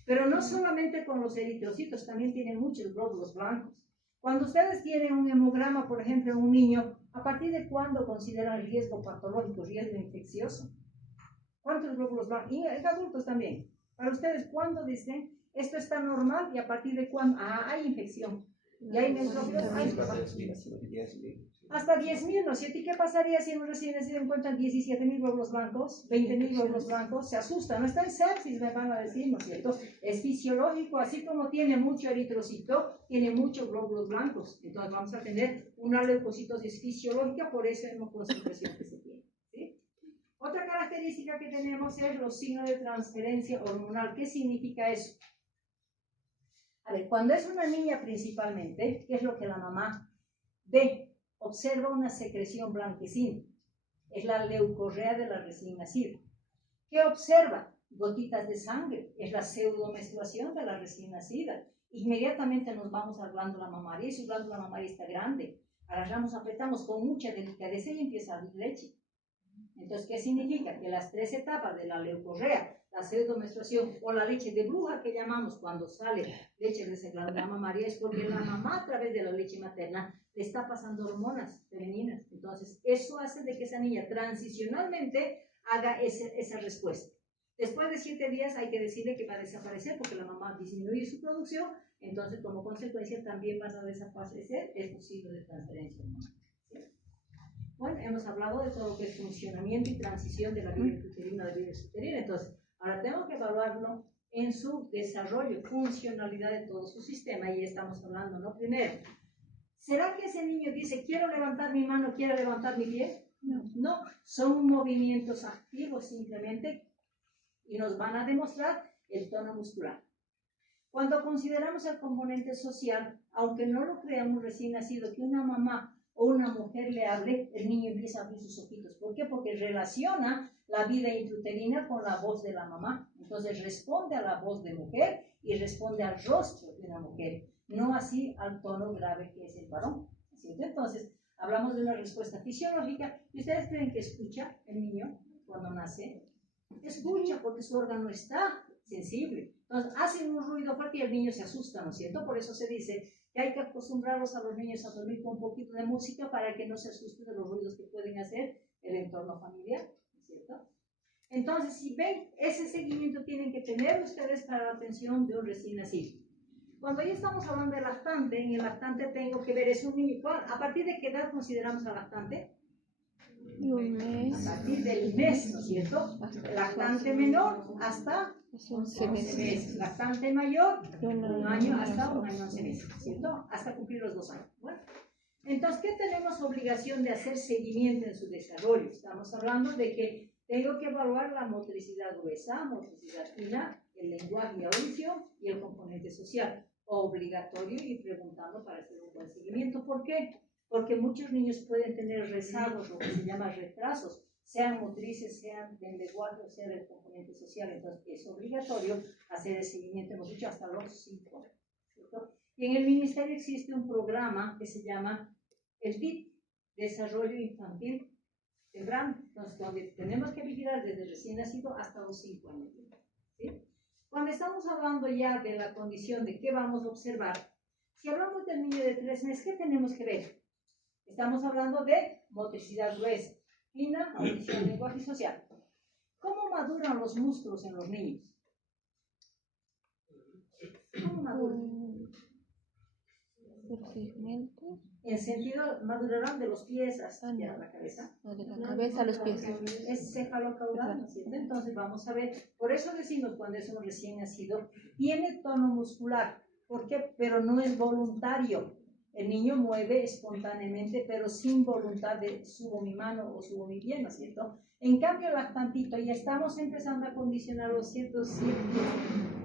Pero no solamente con los eritrocitos, también tienen muchos glóbulos blancos. Cuando ustedes tienen un hemograma, por ejemplo, en un niño, ¿a partir de cuándo consideran riesgo patológico, riesgo infeccioso? ¿Cuántos glóbulos blancos? Y en adultos también. Para ustedes, ¿cuándo dicen esto está normal y a partir de cuándo? Hay infección. Y hay glóbulos hasta 10.000, ¿no es cierto? ¿Y qué pasaría si en un recién nacido encuentran 17.000 glóbulos blancos, 20.000 glóbulos blancos? Se asustan, no está en sepsis, me van a decir, ¿no es cierto? Es fisiológico, así como tiene mucho eritrocito, tiene muchos glóbulos blancos. Entonces vamos a tener una leucocitosis fisiológica por esa hemoconcentración que se tiene, ¿sí? Otra característica que tenemos es los signos de transferencia hormonal. ¿Qué significa eso? A ver, cuando es una niña principalmente, ¿qué es lo que la mamá ve? Observa una secreción blanquecina. Es la leucorrea de la recién nacida. ¿Qué observa? Gotitas de sangre. Es la pseudomenstruación de la recién nacida. Inmediatamente nos vamos a la glándula mamaria y su glándula mamaria está grande. Agarramos, apretamos con mucha delicadeza y empieza a salir leche. Entonces, ¿qué significa? Que las 3 etapas de la leucorrea, la pseudomenstruación o la leche de bruja que llamamos cuando sale leche de esa glándula mamaria, es porque la mamá a través de la leche materna le está pasando hormonas femeninas. Entonces, eso hace de que esa niña transicionalmente haga esa respuesta. Después de 7 días hay que decirle que va a desaparecer porque la mamá disminuye su producción, entonces como consecuencia también van a desaparecer estos signos de transferencia hormonal. Bueno, hemos hablado de todo lo que es funcionamiento y transición de la vida intrauterina a la vida exuterina. Entonces, ahora tengo que evaluarlo en su desarrollo, funcionalidad de todo su sistema. Y estamos hablando, ¿no? Primero, ¿será que ese niño dice, quiero levantar mi mano, quiero levantar mi pie? No, no, son movimientos activos simplemente y nos van a demostrar el tono muscular. Cuando consideramos el componente social, aunque no lo creamos recién nacido, que una mamá o una mujer le hable, el niño empieza a abrir sus ojitos. ¿Por qué? Porque relaciona la vida intrauterina con la voz de la mamá. Entonces responde a la voz de mujer y responde al rostro de una mujer, no así al tono grave que es el varón. ¿Cierto? Entonces, hablamos de una respuesta fisiológica. ¿Y ustedes creen que escucha el niño cuando nace? Escucha porque su órgano está sensible. Entonces, hacen un ruido fuerte y el niño se asusta, ¿no es cierto? Por eso se dice que hay que acostumbrarlos a los niños a dormir con un poquito de música para que no se asusten de los ruidos que pueden hacer el entorno familiar, ¿no es cierto? Entonces, si ven, ese seguimiento tienen que tener ustedes para la atención de un recién nacido. Cuando ya estamos hablando de lactante, en el lactante tengo que ver, es un niño, ¿a partir de qué edad consideramos al lactante? Un mes. A partir del mes, ¿no es cierto? Lactante menor hasta 11 meses. Lactante mayor, Un un año hasta un año 11 meses, ¿cierto? Hasta cumplir los 2 años. Bueno, entonces, ¿qué tenemos obligación de hacer seguimiento en su desarrollo? Estamos hablando de que tengo que evaluar la motricidad gruesa, motricidad fina, el lenguaje y audición y el componente social. Obligatorio y preguntando para hacer un buen seguimiento. ¿Por qué? Porque muchos niños pueden tener rezagos, lo que se llama retrasos, sean motrices, sean del lenguaje o sea del componente social. Entonces, es obligatorio hacer el seguimiento, hemos dicho, hasta los 5 años, ¿cierto? Y en el Ministerio existe un programa que se llama el DIT, Desarrollo Infantil Temprano, entonces, donde tenemos que vigilar desde recién nacido hasta los 5 años, ¿sí? Cuando estamos hablando ya de la condición de qué vamos a observar, si hablamos del niño de 3 meses, ¿qué tenemos que ver? Estamos hablando de motricidad gruesa, fina, audición, lenguaje y social. ¿Cómo maduran los músculos en los niños? ¿Cómo maduran? Por segmentos. En sentido, madurarán de los pies hasta la cabeza. No, de la cabeza a los pies. Es cefalocaudal, ¿no es cierto? Entonces vamos a ver, por eso decimos cuando es un recién nacido, tiene tono muscular. ¿Por qué? Pero no es voluntario. El niño mueve espontáneamente, pero sin voluntad de subo mi mano o subo mi pie, ¿no es cierto? En cambio, el lactantito, ya estamos empezando a condicionar los ciertos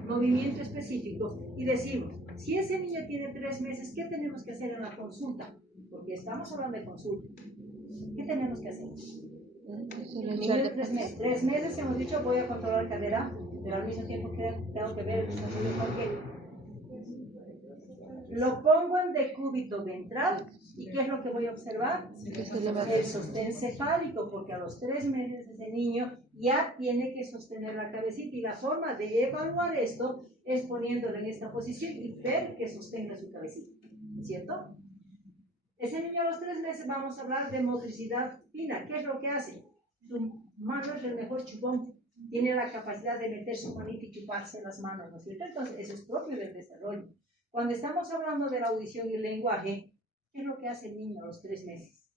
movimientos específicos y decimos, si ese niño tiene 3 meses, ¿qué tenemos que hacer en la consulta? Porque estamos hablando de consulta. ¿Qué tenemos que hacer? Niño de 3 meses. 3 meses hemos dicho, voy a controlar cadera, pero al mismo tiempo tengo que ver el desarrollo porque lo pongo en decúbito ventral. ¿Y qué es lo que voy a observar? El sostén cefálico, porque a los 3 meses ese niño ya tiene que sostener la cabecita y la forma de evaluar esto es poniéndolo en esta posición y ver que sostenga su cabecita, ¿cierto? Ese niño a los 3 meses vamos a hablar de motricidad fina. ¿Qué es lo que hace? Su mano es el mejor chupón, tiene la capacidad de meter su manita y chuparse las manos, ¿no es cierto? Entonces eso es propio del desarrollo. Cuando estamos hablando de la audición y el lenguaje, ¿qué es lo que hace el niño a los 3 meses?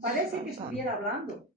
Parece que estuviera hablando.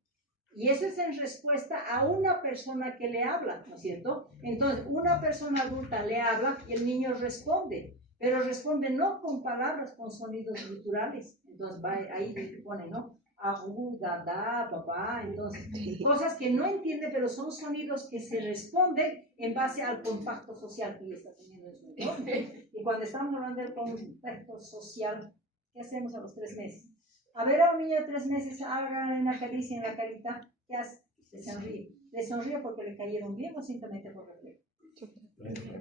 Y eso es en respuesta a una persona que le habla, ¿no es cierto? Entonces, una persona adulta le habla y el niño responde, pero responde no con palabras, con sonidos guturales. Entonces, va ahí pone, ¿no? Ajú, da, papá. Entonces, cosas que no entiende, pero son sonidos que se responden en base al contacto social que está teniendo en su entorno. Y cuando estamos hablando del contacto social, ¿qué hacemos a los 3 meses? A ver a un niño de 3 meses, hagan una caricia en la carita, ¿qué hace? Le sonríe. ¿Le sonríe porque le cayeron bien o simplemente por reflejo?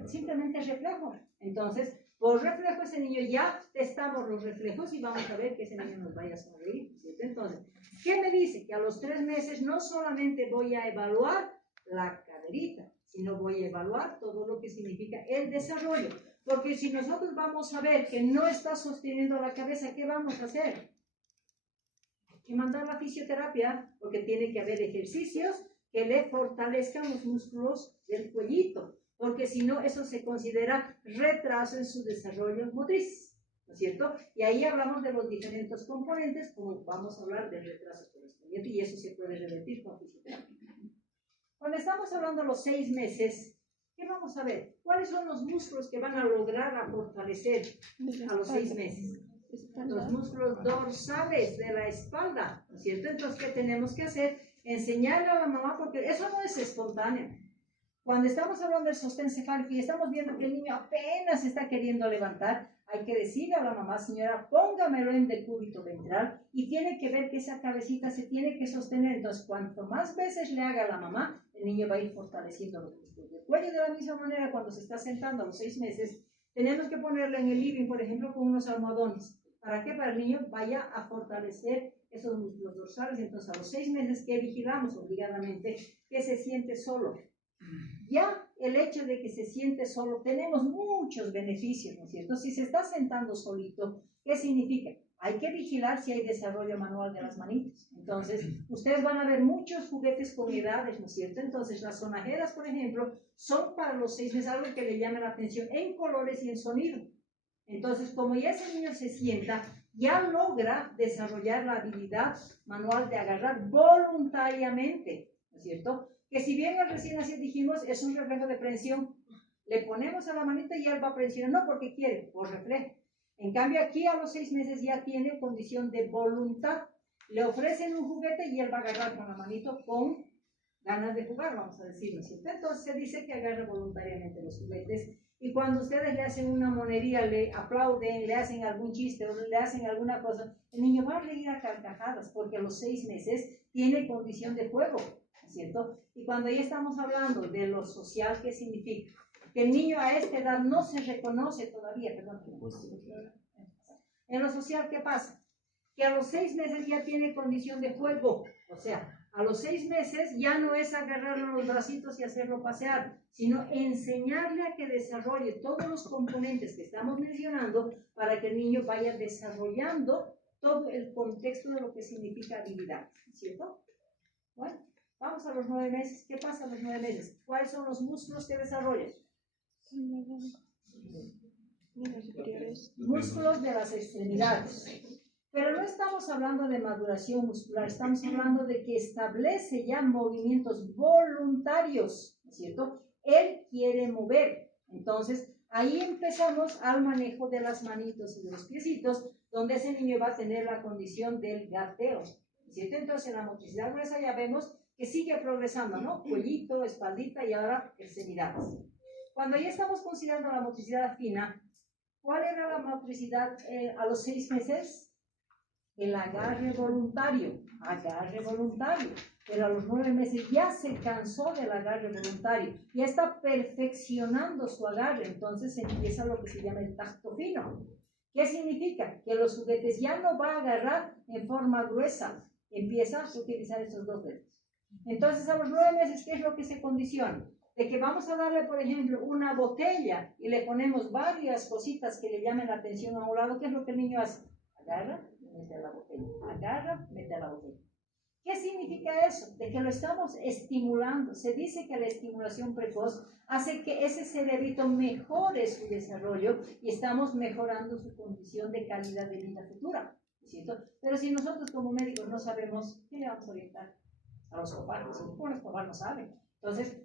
Simplemente reflejo. Entonces, por reflejo ese niño ya testamos los reflejos y vamos a ver que ese niño nos vaya a sonreír, ¿cierto? Entonces, ¿qué me dice? Que a los 3 meses no solamente voy a evaluar la caderita, sino voy a evaluar todo lo que significa el desarrollo. Porque si nosotros vamos a ver que no está sosteniendo la cabeza, ¿qué vamos a hacer? Y mandar la fisioterapia, porque tiene que haber ejercicios que le fortalezcan los músculos del cuellito, porque si no, eso se considera retraso en su desarrollo motriz, ¿no es cierto? Y ahí hablamos de los diferentes componentes, como vamos a hablar del retraso correspondiente, y eso se puede revertir con fisioterapia. Cuando estamos hablando de los 6 meses, ¿qué vamos a ver? ¿Cuáles son los músculos que van a lograr a fortalecer a los 6 meses? Los músculos dorsales de la espalda, ¿no es cierto? Entonces, ¿qué tenemos que hacer? Enseñarle a la mamá, porque eso no es espontáneo. Cuando estamos hablando del sostén cefálico y estamos viendo que el niño apenas está queriendo levantar, hay que decirle a la mamá, señora, póngamelo en decúbito ventral y tiene que ver que esa cabecita se tiene que sostener. Entonces, cuanto más veces le haga a la mamá, el niño va a ir fortaleciendo los músculos del cuello. De la misma manera, cuando se está sentando a los 6 meses, tenemos que ponerlo en el living, por ejemplo, con unos almohadones. ¿Para qué? Para el niño vaya a fortalecer esos músculos dorsales. Entonces, a los 6 meses que vigilamos obligadamente que se siente solo. Ya el hecho de que se siente solo, tenemos muchos beneficios, ¿no es cierto? Si se está sentando solito, ¿qué significa? Hay que vigilar si hay desarrollo manual de las manitas. Entonces, ustedes van a ver muchos juguetes con edades, ¿no es cierto? Entonces, las sonajeras, por ejemplo, son para los 6 meses algo que le llame la atención en colores y en sonido. Entonces, como ya ese niño se sienta, ya logra desarrollar la habilidad manual de agarrar voluntariamente, ¿no es cierto? Que si bien el recién nacido dijimos es un reflejo de prensión, le ponemos a la manita y él va a presionar, no porque quiere, por reflejo. En cambio aquí a los 6 meses ya tiene condición de voluntad. Le ofrecen un juguete y él va a agarrar con la manito con ganas de jugar, vamos a decir, ¿no es cierto? Entonces se dice que agarra voluntariamente los juguetes. Y cuando ustedes le hacen una monería, le aplauden, le hacen algún chiste o le hacen alguna cosa, el niño va a reír a carcajadas porque a los 6 meses tiene condición de juego, ¿no es cierto? Y cuando ya estamos hablando de lo social, ¿qué significa? Que el niño a esta edad no se reconoce todavía, perdón. En lo social, ¿qué pasa? Que a los 6 meses ya tiene condición de juego, o sea, a los 6 meses ya no es agarrarlo los bracitos y hacerlo pasear, sino enseñarle a que desarrolle todos los componentes que estamos mencionando para que el niño vaya desarrollando todo el contexto de lo que significa habilidad, ¿cierto? Bueno, vamos a los 9 meses. ¿Qué pasa a los 9 meses? ¿Cuáles son los músculos que desarrollan? Músculos de las extremidades. Pero no estamos hablando de maduración muscular, estamos hablando de que establece ya movimientos voluntarios, ¿no es cierto? Él quiere mover. Entonces, ahí empezamos al manejo de las manitos y de los piecitos, donde ese niño va a tener la condición del gateo, ¿no es cierto? Entonces, en la motricidad gruesa ya vemos que sigue progresando, ¿no? Cuellito, espaldita y ahora extremidades. Cuando ya estamos considerando la motricidad fina, ¿cuál era la motricidad a los 6 meses? El agarre voluntario, pero a los 9 meses ya se cansó del agarre voluntario, ya está perfeccionando su agarre, entonces empieza lo que se llama el tacto fino. ¿Qué significa? Que los juguetes ya no va a agarrar en forma gruesa, empieza a utilizar estos dos dedos. Entonces a los 9 meses, ¿qué es lo que se condiciona? De que vamos a darle, por ejemplo, una botella y le ponemos varias cositas que le llamen la atención a un lado, ¿qué es lo que el niño hace? Agarra, mete a la botella, agarra, mete a la botella. ¿Qué significa eso? De que lo estamos estimulando. Se dice que la estimulación precoz hace que ese cerebrito mejore su desarrollo y estamos mejorando su condición de calidad de vida futura, ¿cierto? Pero si nosotros como médicos no sabemos, ¿qué le vamos a orientar? A los papás, los papás no saben. Entonces,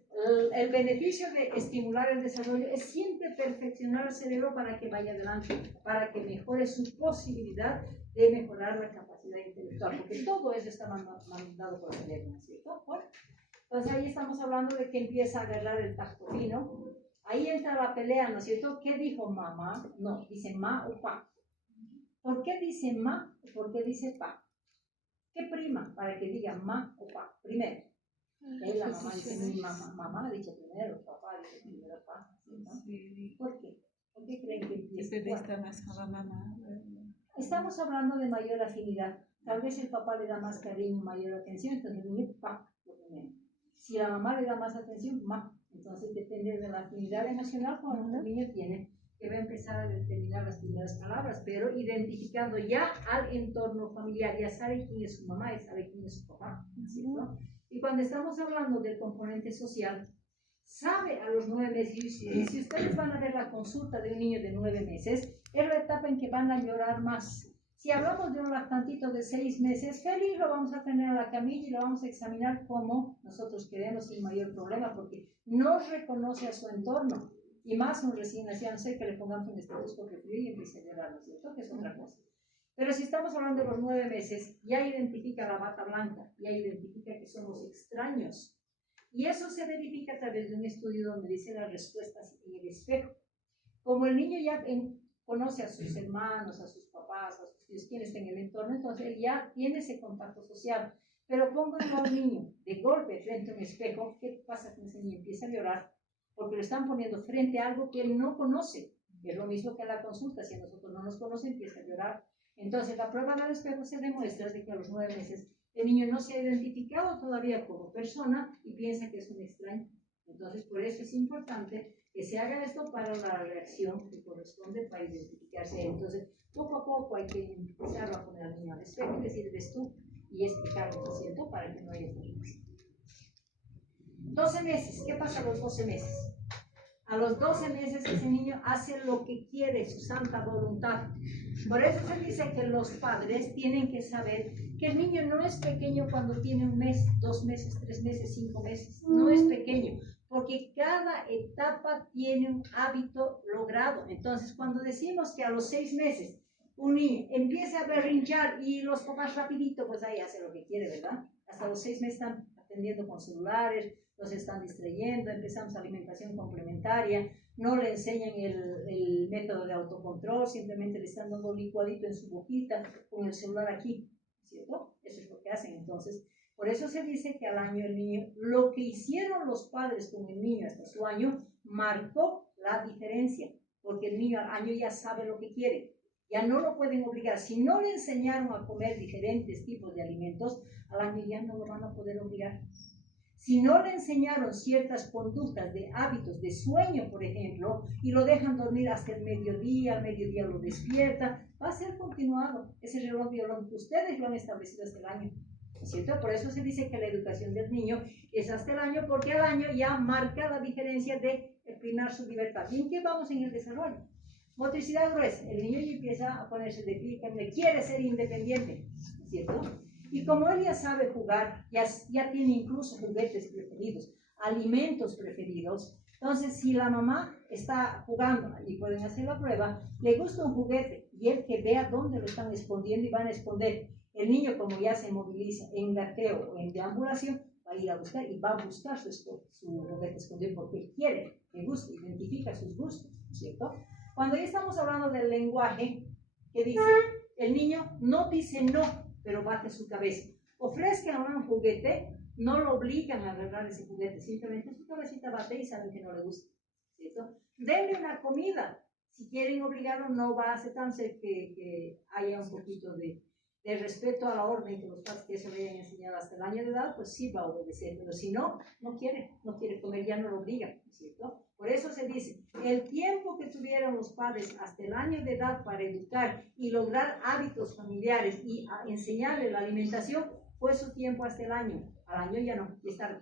el beneficio de estimular el desarrollo es siempre perfeccionar el cerebro para que vaya adelante, para que mejore su posibilidad de mejorar la capacidad intelectual, porque todo eso está mandado por el cerebro, ¿no es cierto? Bueno, entonces ahí estamos hablando de que empieza a agarrar el tacto fino. Ahí entra la pelea, ¿no es cierto? ¿Qué dijo mamá? No, dice ma o pa. ¿Por qué dice ma o por qué dice pa? ¿Qué prima para que diga ma o pa? Primero. La mamá dice mi mamá, mamá ha dicho primero, papá dice primero pa. ¿No? Sí. ¿Por qué? ¿Por qué creen que empieza? Está más con la mamá. Estamos hablando de mayor afinidad. Tal vez el papá le da más cariño, mayor atención, entonces el niño pa, lo primero. Si la mamá le da más atención, ma. Entonces depende de la afinidad emocional con el niño tiene, que va a empezar a determinar las primeras palabras, pero identificando ya al entorno familiar, ya sabe quién es su mamá, ya sabe quién es su papá, ¿cierto? Y cuando estamos hablando del componente social, sabe a los 9 meses, y si ustedes van a ver la consulta de un niño de 9 meses, es la etapa en que van a llorar más. Si hablamos de un lactantito de 6 meses, feliz lo vamos a tener a la camilla y lo vamos a examinar como nosotros queremos sin mayor problema, porque no reconoce a su entorno. Y más un recién nacido, no sé, que le pongamos un estetoscopio y empiece a llorar, ¿no es cierto? Que es otra cosa. Pero si estamos hablando de los 9 meses, ya identifica la bata blanca, ya identifica que somos extraños. Y eso se verifica a través de un estudio donde dice las respuestas en el espejo. Como el niño ya conoce a sus hermanos, a sus papás, a sus tíos, quienes estén en el entorno, entonces él ya tiene ese contacto social. Pero pónganlo a un niño de golpe frente a un espejo, ¿qué pasa con ese niño? Empieza a llorar porque lo están poniendo frente a algo que él no conoce. Es lo mismo que a la consulta, si a nosotros no nos conoce, empieza a llorar. Entonces la prueba del espejo se demuestra de que a los 9 meses el niño no se ha identificado todavía como persona y piensa que es un extraño. Entonces, por eso es importante que se haga esto para la reacción que corresponde para identificarse. Entonces, poco a poco hay que empezar a poner al niño al espejo y decir, eres tú, y explicarle, ¿no es cierto?, para que no haya problemas. 12 meses, ¿qué pasa a los 12 meses? A los 12 meses ese niño hace lo que quiere, su santa voluntad. Por eso se dice que los padres tienen que saber que el niño no es pequeño cuando tiene 1 mes, 2 meses, 3 meses, 5 meses. No es pequeño, porque cada etapa tiene un hábito logrado. Entonces, cuando decimos que a los 6 meses un niño empieza a berrinchar y los papás rapidito, pues ahí hace lo que quiere, ¿verdad? Hasta los 6 meses están atendiendo con celulares, los están distrayendo, empezamos alimentación complementaria, no le enseñan el método de autocontrol, simplemente le están dando un licuadito en su boquita con el celular aquí, ¿cierto? Eso es lo que hacen. Entonces, por eso se dice que al año el niño, lo que hicieron los padres con el niño hasta su año, marcó la diferencia, porque el niño al año ya sabe lo que quiere, ya no lo pueden obligar. Si no le enseñaron a comer diferentes tipos de alimentos, al año ya no lo van a poder obligar. Si no le enseñaron ciertas conductas de hábitos de sueño, por ejemplo, y lo dejan dormir hasta el mediodía lo despierta, va a ser continuado ese reloj biológico. Ustedes lo han establecido hasta el año, ¿cierto? Por eso se dice que la educación del niño es hasta el año, porque al año ya marca la diferencia de primar su libertad. ¿Y en qué vamos en el desarrollo? Motricidad gruesa. El niño ya empieza a ponerse de pie, quiere ser independiente, ¿cierto? Y como él ya sabe jugar, ya tiene incluso juguetes preferidos, alimentos preferidos, entonces si la mamá está jugando, y pueden hacer la prueba, le gusta un juguete y él que vea dónde lo están escondiendo y van a esconder. El niño, como ya se moviliza en gateo o en deambulación, va a ir a buscar y va a buscar su juguete escondido porque quiere, le gusta, identifica sus gustos, ¿cierto? Cuando ya estamos hablando del lenguaje, que dice, el niño no dice no, pero bate su cabeza. Ofrezcan un juguete, no lo obligan a agarrar ese juguete, simplemente su cabecita bate y saben que no le gusta, ¿cierto? Denle una comida. Si quieren obligarlo, no va a aceptarse que haya un poquito de respeto a la orden que los padres que se le hayan enseñado hasta el año de edad, pues sí va a obedecer, pero si no, no quiere comer, ya no lo obligan, ¿cierto? Por eso se dice, el tiempo que tuvieron los padres hasta el año de edad para educar y lograr hábitos familiares y enseñarle la alimentación, fue su tiempo hasta el año. Al año ya no, ya es tarde,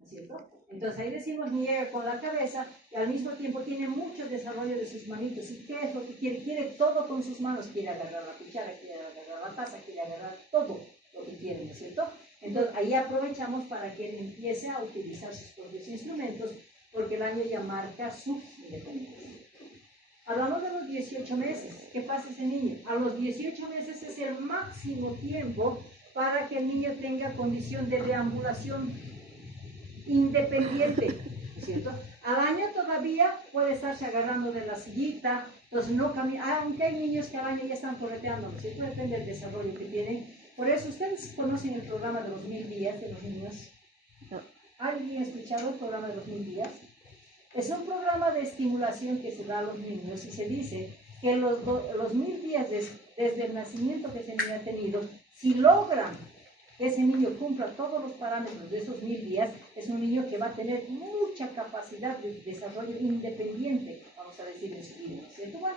¿no es cierto? Entonces ahí decimos, niega con la cabeza y al mismo tiempo tiene mucho desarrollo de sus manitos. ¿Y qué es lo que quiere? Quiere todo con sus manos, quiere agarrar la cuchara, quiere agarrar la taza, quiere agarrar todo lo que quiere, ¿no es cierto? Entonces ahí aprovechamos para que él empiece a utilizar sus propios instrumentos, porque el año ya marca su independencia. Hablamos de los 18 meses. ¿Qué pasa ese niño? A los 18 meses es el máximo tiempo para que el niño tenga condición de deambulación independiente, ¿cierto? Al año todavía puede estarse agarrando de la sillita, entonces no camina, aunque hay niños que al año ya están correteando, ¿cierto? Depende del desarrollo que tienen. Por eso, ¿ustedes conocen el programa de los 1000 días de los niños? ¿Alguien ha escuchado el programa de los 1000 días? Es un programa de estimulación que se da a los niños y se dice que los 1000 días desde el nacimiento que ese niño ha tenido, si logran que ese niño cumpla todos los parámetros de esos 1000 días, es un niño que va a tener mucha capacidad de desarrollo independiente, vamos a decir, en su vida, ¿no es cierto? Bueno,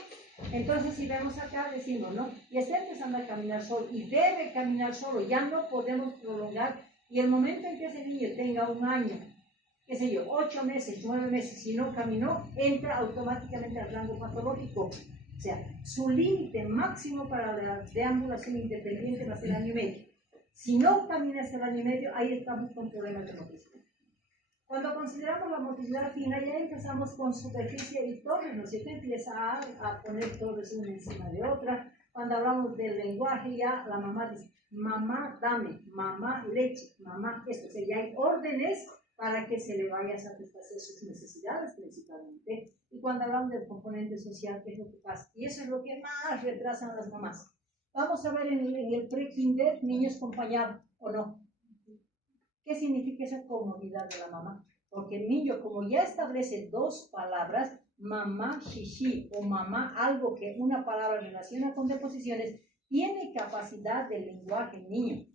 entonces si vemos acá, decimos, ¿no? Y está empezando a caminar solo y debe caminar solo, ya no podemos prolongar, y el momento en que ese niño tenga 1 año, qué sé yo, 8 meses, 9 meses, si no caminó, entra automáticamente al rango patológico. O sea, su límite máximo para la deambulación independiente va a ser el 1 año y medio. Si no camina hasta el 1 año y medio, ahí estamos con problemas de motricidad. Cuando consideramos la motricidad fina, ya empezamos con superficie y torres, ¿no es cierto? Empieza a poner torres una encima de otra. Cuando hablamos del lenguaje, ya la mamá dice, mamá dame, mamá leche, mamá esto. O sea, ya hay órdenes para que se le vaya a satisfacer sus necesidades principalmente. Y cuando hablamos del componente social, ¿qué es lo que pasa? Y eso es lo que más retrasan las mamás. Vamos a ver en el pre-kinder, niños acompañados o no. ¿Qué significa esa comodidad de la mamá? Porque el niño, como ya establece 2 palabras, mamá, shishi o mamá, algo que una palabra relaciona con deposiciones, tiene capacidad de lenguaje el niño.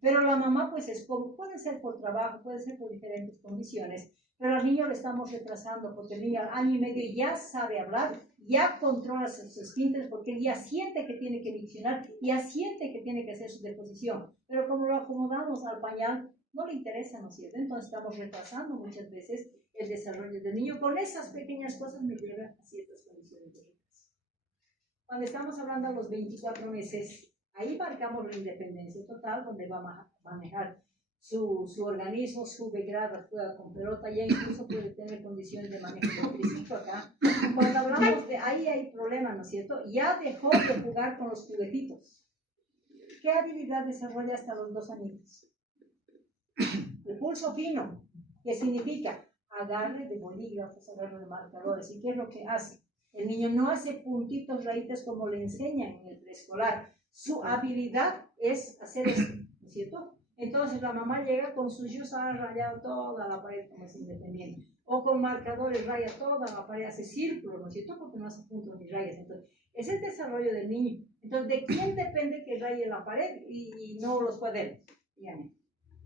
Pero la mamá, pues es como, puede ser por trabajo, puede ser por diferentes condiciones, Pero al niño lo estamos retrasando porque el niño al año y medio ya sabe hablar, ya controla sus esfínteres porque él ya siente que tiene que diccionar, ya siente que tiene que hacer su deposición. Pero como lo acomodamos al pañal, no le interesa, ¿no es cierto? Entonces estamos retrasando muchas veces el desarrollo del niño. Con esas pequeñas cosas me llevan a ciertas condiciones de retraso. Cuando estamos hablando a los 24 meses, ahí marcamos la independencia total, donde va a manejar su organismo, su grada, juega con pelota, ya incluso puede tener condiciones de manejo del triciclo acá. Cuando hablamos de ahí hay problema, ¿no es cierto? Ya dejó de jugar con los juguetitos. ¿Qué habilidad desarrolla hasta los 2 años? El pulso fino, que significa agarre de bolígrafos, agarre de marcadores. ¿Y qué es lo que hace? El niño no hace puntitos, rayitas como le enseñan en el preescolar. Su habilidad es hacer esto, ¿no es cierto? Entonces la mamá llega con sus yus, ha rayado toda la pared como es independiente. O con marcadores raya toda la pared, hace círculos, ¿no es cierto? Porque no hace puntos ni rayas. Entonces, es el desarrollo del niño. Entonces, ¿de quién depende que raye la pared y no los cuadernos? Dígame.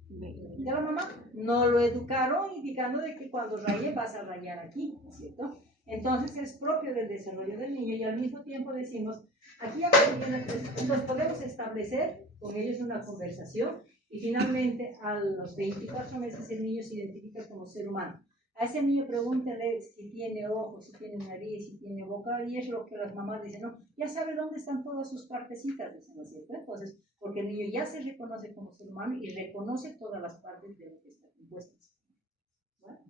¿De la mamá? No lo educaron indicando de que cuando raye vas a rayar aquí, ¿no es cierto? Entonces es propio del desarrollo del niño y al mismo tiempo decimos, aquí entonces podemos establecer con ellos una conversación y finalmente a los 24 meses el niño se identifica como ser humano. A ese niño pregúntale si tiene ojos, si tiene nariz, si tiene boca, y es lo que las mamás dicen, no, ya sabe dónde están todas sus partecitas, dicen, ¿no es cierto? Entonces, porque el niño ya se reconoce como ser humano y reconoce todas las partes de lo que está compuesto. ¿Bueno?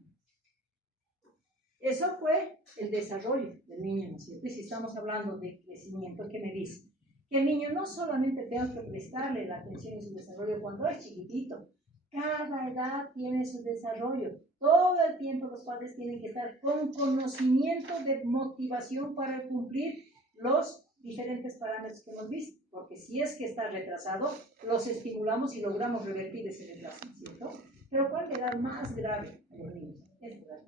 Eso fue el desarrollo del niño, ¿no es cierto? Y si estamos hablando de crecimiento, ¿qué me dice? Que el niño no solamente tenga que prestarle la atención en su desarrollo cuando es chiquitito, cada edad tiene su desarrollo. Todo el tiempo los padres tienen que estar con conocimiento de motivación para cumplir los diferentes parámetros que hemos visto. Porque si es que está retrasado, los estimulamos y logramos revertir ese retraso, ¿cierto? Pero ¿cuál es la edad más grave a los niños? Es grave.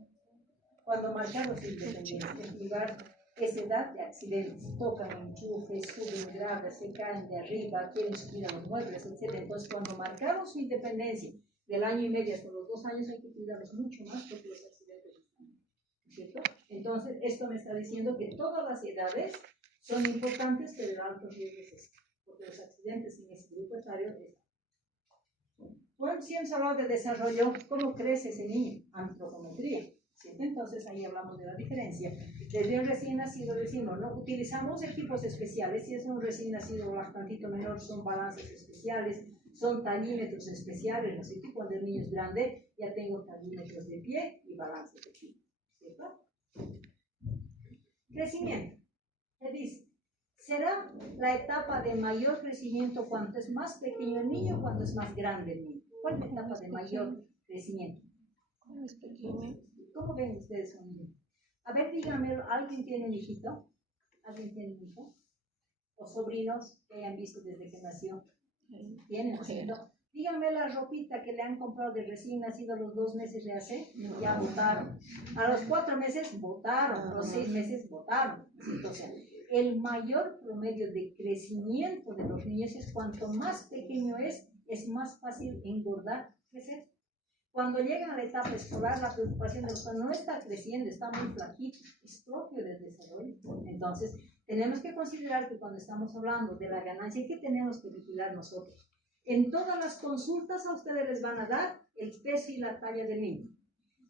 Cuando marcamos su independencia, en lugar esa edad de accidentes, tocan enchufes, suben gradas, se caen de arriba, quieren subir a los muebles, etc. Entonces, cuando marcamos su independencia del año y medio hasta los 2 años, hay que cuidarlos mucho más porque los accidentes están, ¿cierto? Entonces, esto me está diciendo que todas las edades son importantes, pero el alto riesgo es este, porque los accidentes en ese grupo etario están. Bueno, si hemos hablado de desarrollo, ¿cómo crece ese niño? Antropometría. ¿Cierto? Entonces ahí hablamos de la diferencia. Desde un recién nacido decimos, ¿no? Utilizamos equipos especiales. Si es un recién nacido bastantito menor, son balanzas especiales, son talímetros especiales. ¿No sé? Cuando el niño es grande, ya tengo talímetros de pie y balanzas de pie. ¿Cierto? Crecimiento. ¿Qué dice? Será la etapa de mayor crecimiento cuanto es más pequeño el niño, cuanto es más grande el niño. ¿Cuál es la etapa de mayor crecimiento? Más pequeño. ¿Cómo ven ustedes un niño? A ver, díganme, ¿alguien tiene un hijito? ¿Alguien tiene un hijo? ¿O sobrinos que hayan visto desde que nació? ¿Tienen? ¿No? Díganme la ropita que le han comprado de recién nacido a los 2 meses de hace, ya botaron. A los 4 meses botaron, a los 6 meses botaron. Entonces, el mayor promedio de crecimiento de los niños es cuanto más pequeño es más fácil engordar, crecer. Cuando llegan a la etapa escolar, la preocupación de los padres no está creciendo, está muy flaquito, es propio del desarrollo. Entonces, tenemos que considerar que cuando estamos hablando de la ganancia, ¿qué tenemos que vigilar nosotros? En todas las consultas a ustedes les van a dar el peso y la talla del niño.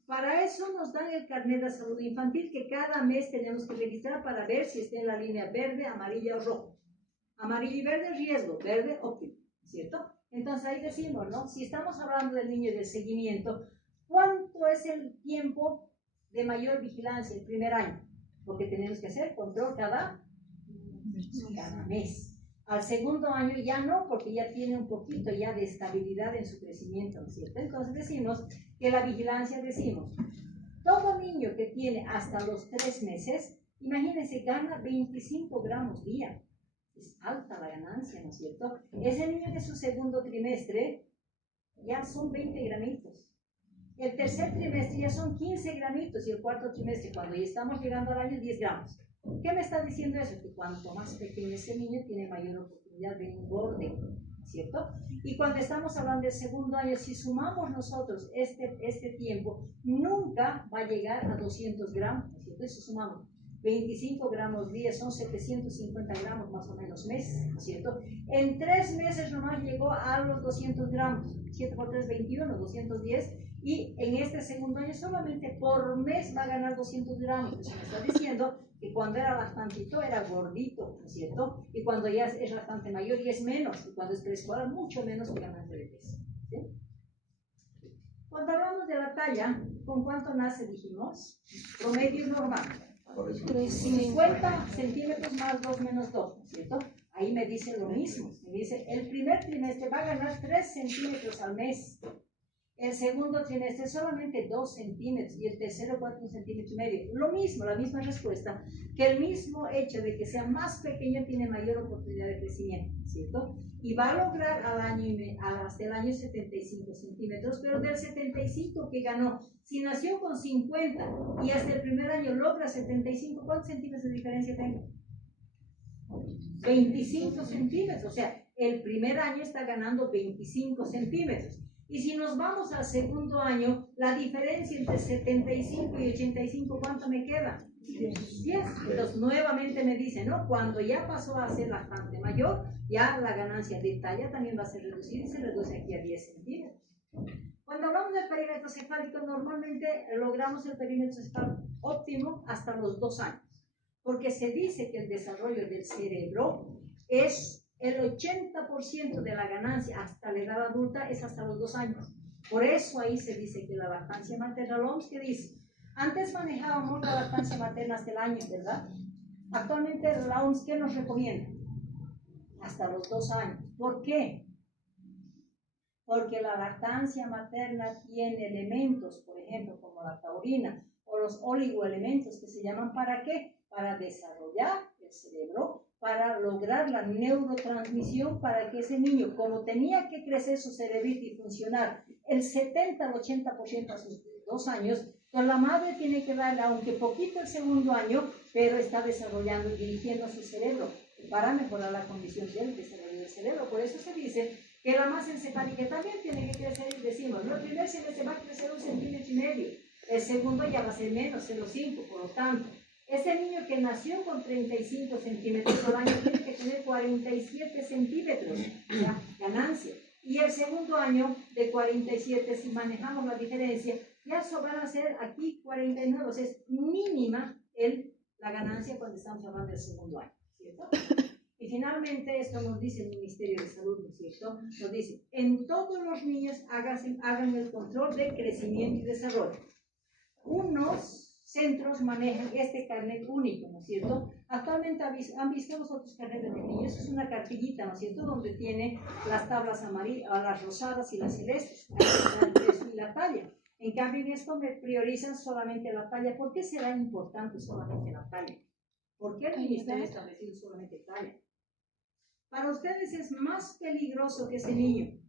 Para eso nos dan el carnet de salud infantil que cada mes tenemos que registrar para ver si está en la línea verde, amarilla o rojo. Amarillo y verde, riesgo, verde, óptimo, ¿cierto? Entonces ahí decimos, ¿no? Si estamos hablando del niño y del seguimiento, ¿cuánto es el tiempo de mayor vigilancia el primer año? Porque tenemos que hacer control cada mes. Al segundo año ya no, porque ya tiene un poquito ya de estabilidad en su crecimiento, ¿no es cierto? Entonces decimos que la vigilancia, decimos, todo niño que tiene hasta los 3 meses, imagínense, gana 25 gramos día. Es alta la ganancia, ¿no es cierto? Ese niño de su segundo trimestre ya son 20 gramitos. El tercer trimestre ya son 15 gramitos y el cuarto trimestre, cuando ya estamos llegando al año, 10 gramos. ¿Qué me está diciendo eso? Que cuanto más pequeño ese niño, tiene mayor oportunidad de engorde. ¿cierto? Y cuando estamos hablando del segundo año, si sumamos nosotros este tiempo, nunca va a llegar a 200 gramos, ¿cierto? Si sumamos 25 gramos día, son 750 gramos más o menos mes, ¿cierto? En 3 meses nomás llegó a los 200 gramos, 7 por 3, 21, 210, y en este segundo año solamente por mes va a ganar 200 gramos. Eso me está diciendo que cuando era lactantito era gordito, ¿no es cierto? Y cuando ya es lactante mayor y es menos, y cuando es preescolar mucho menos que ganante de peso, ¿sí? Cuando hablamos de la talla, ¿con cuánto nace dijimos? Promedio normal. 50 centímetros más 2 menos 2, ¿no es cierto? Ahí me dice lo mismo. Me dice, el primer trimestre va a ganar 3 centímetros al mes. El segundo trimestre solamente 2 centímetros y el tercero 4 centímetros y medio. Lo mismo, la misma respuesta, que el mismo hecho de que sea más pequeño tiene mayor oportunidad de crecimiento, ¿cierto? Y va a lograr hasta el año 75 centímetros, pero del 75 que ganó, si nació con 50 y hasta el primer año logra 75, ¿cuántos centímetros de diferencia tengo? 25 centímetros, o sea, el primer año está ganando 25 centímetros. Y si nos vamos al segundo año, la diferencia entre 75 y 85, ¿cuánto me queda? 10. Entonces nuevamente me dice, ¿no? Cuando ya pasó a ser lactante mayor, ya la ganancia de talla también va a ser reducida y se reduce aquí a 10 centímetros. Cuando hablamos del perímetro cefálico, normalmente logramos el perímetro cefálico óptimo hasta los 2 años, porque se dice que el desarrollo del cerebro es el 80% de la ganancia hasta la edad adulta es hasta los 2 años. Por eso ahí se dice que la lactancia materna, la OMS que dice, antes manejábamos la lactancia materna hasta el año, ¿verdad? Actualmente la OMS, ¿qué nos recomienda? Hasta los 2 años. ¿Por qué? Porque la lactancia materna tiene elementos, por ejemplo, como la taurina o los oligoelementos que se llaman ¿para qué? Para desarrollar el cerebro, para lograr la neurotransmisión, para que ese niño, como tenía que crecer su cerebrito y funcionar el 70 al 80% a sus 2 años, pues la madre tiene que darle, aunque poquito el segundo año, pero está desarrollando y dirigiendo su cerebro para mejorar la condición del desarrollo del cerebro. Por eso se dice que la masa encefálica también tiene que crecer, y decimos, ¿no? El primer semestre va a crecer 1,5 centímetros, el segundo ya va a ser menos, 0,5, por lo tanto, ese niño que nació con 35 centímetros al año tiene que tener 47 centímetros, ¿ya? Ganancia. Y el segundo año de 47, si manejamos la diferencia, ya van a ser aquí 49, o sea, es mínima la ganancia cuando estamos hablando del segundo año, ¿cierto? Y finalmente esto nos dice el Ministerio de Salud, ¿no es cierto? Nos dice, en todos los niños hagan el control de crecimiento y desarrollo. Unos centros manejan este carnet único, ¿no es cierto? Actualmente han visto los otros carnetes de niños, es una cartillita, ¿no es cierto?, donde tiene las tablas amarillas, las rosadas y las celestes, el peso y la talla. En cambio, en esto me priorizan solamente la talla. ¿Por qué será importante solamente la talla? ¿Por qué el ministerio ha establecido solamente talla? Para ustedes es más peligroso que ese niño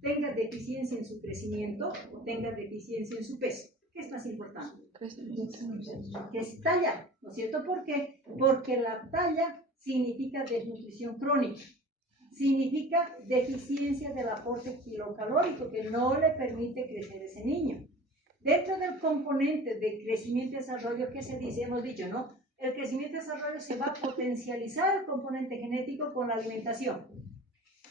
tenga deficiencia en su crecimiento o tenga deficiencia en su peso. ¿Qué es más importante? Que es talla, ¿no es cierto? ¿Por qué? Porque la talla significa desnutrición crónica, significa deficiencia del aporte kilocalórico que no le permite crecer ese niño. Dentro del componente de crecimiento y desarrollo, ¿qué se dice? Hemos dicho, ¿no? El crecimiento y desarrollo se va a potencializar el componente genético con la alimentación.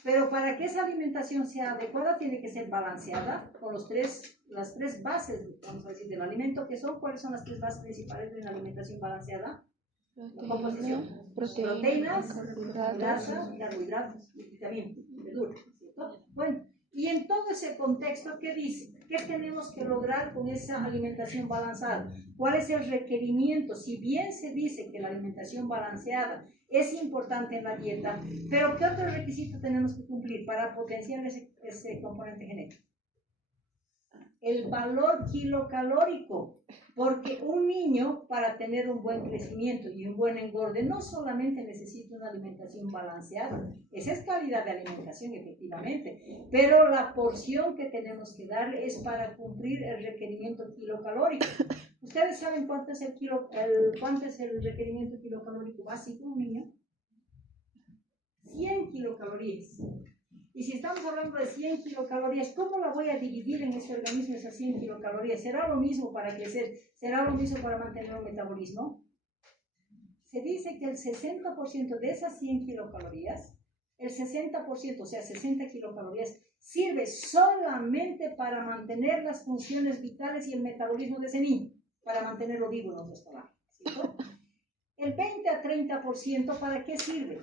Pero para que esa alimentación sea adecuada, tiene que ser balanceada con las tres bases, vamos a decir, del alimento, que son, ¿cuáles son las 3 bases principales de una alimentación balanceada? Proteínas, grasas, carbohidratos y vitaminas, verduras, ¿cierto? Bueno, y en todo ese contexto, ¿qué dice? ¿Qué tenemos que lograr con esa alimentación balanceada? ¿Cuál es el requerimiento? Si bien se dice que la alimentación balanceada es importante en la dieta, pero ¿qué otro requisito tenemos que cumplir para potenciar ese componente genético? El valor kilocalórico, porque un niño para tener un buen crecimiento y un buen engorde no solamente necesita una alimentación balanceada, esa es calidad de alimentación efectivamente, pero la porción que tenemos que darle es para cumplir el requerimiento kilocalórico. ¿Ustedes saben cuánto es el requerimiento kilocalórico básico de un niño? 100 kilocalorías. Y si estamos hablando de 100 kilocalorías, ¿cómo la voy a dividir en ese organismo esas 100 kilocalorías? ¿Será lo mismo para crecer? ¿Será lo mismo para mantener un metabolismo? Se dice que el 60% de esas 100 kilocalorías, el 60%, o sea, 60 kilocalorías, sirve solamente para mantener las funciones vitales y el metabolismo de ese niño, para mantenerlo vivo en otras palabras, ¿cierto? El 20 a 30%, ¿para qué sirve?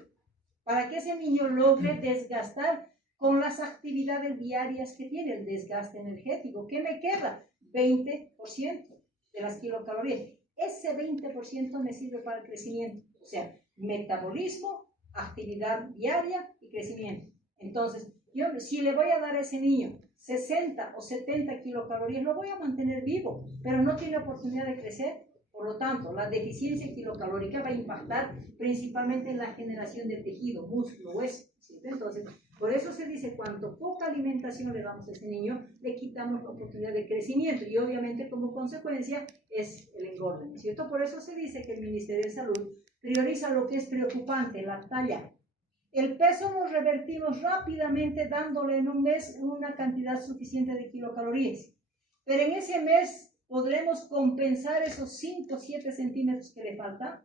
Para que ese niño logre desgastar con las actividades diarias que tiene, el desgaste energético. ¿Qué me queda? 20% de las kilocalorías. Ese 20% me sirve para el crecimiento, o sea, metabolismo, actividad diaria y crecimiento. Entonces, yo si le voy a dar a ese niño 60 o 70 kilocalorías, lo voy a mantener vivo, pero no tiene oportunidad de crecer. Por lo tanto, la deficiencia kilocalórica va a impactar principalmente en la generación de tejido, músculo, hueso, ¿cierto? Entonces, por eso se dice, cuanto poca alimentación le damos a ese niño, le quitamos la oportunidad de crecimiento y obviamente como consecuencia es el engorde, ¿cierto? Por eso se dice que el Ministerio de Salud prioriza lo que es preocupante, la talla. El peso lo revertimos rápidamente dándole en un mes una cantidad suficiente de kilocalorías, pero en ese mes ¿podremos compensar esos 5 o 7 centímetros que le faltan?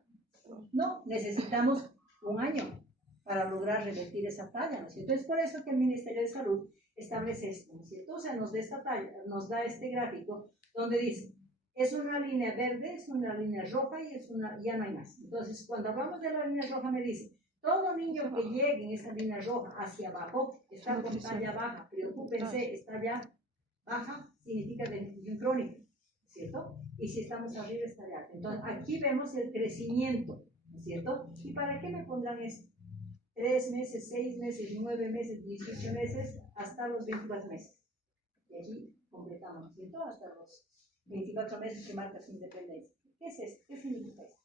No, necesitamos un año para lograr revertir esa talla, ¿no es cierto? Es por eso que el Ministerio de Salud establece esto, ¿no es cierto? O sea, nos da esta talla, nos da este gráfico donde dice, es una línea verde, es una línea roja y ya no hay más. Entonces, cuando hablamos de la línea roja me dice, todo niño que llegue en esta línea roja hacia abajo está con talla baja, preocúpense, está ya baja, significa desnutrición crónica, ¿cierto? Y si estamos arriba está ya. Entonces, aquí vemos el crecimiento, ¿no es cierto? ¿Y para qué me pondrán esto? 3 meses, 6 meses, 9 meses, 18 meses, hasta los 24 meses. Y aquí completamos, ¿no es cierto? Hasta los 24 meses que marca su independencia. ¿Qué es esto? ¿Qué significa esto?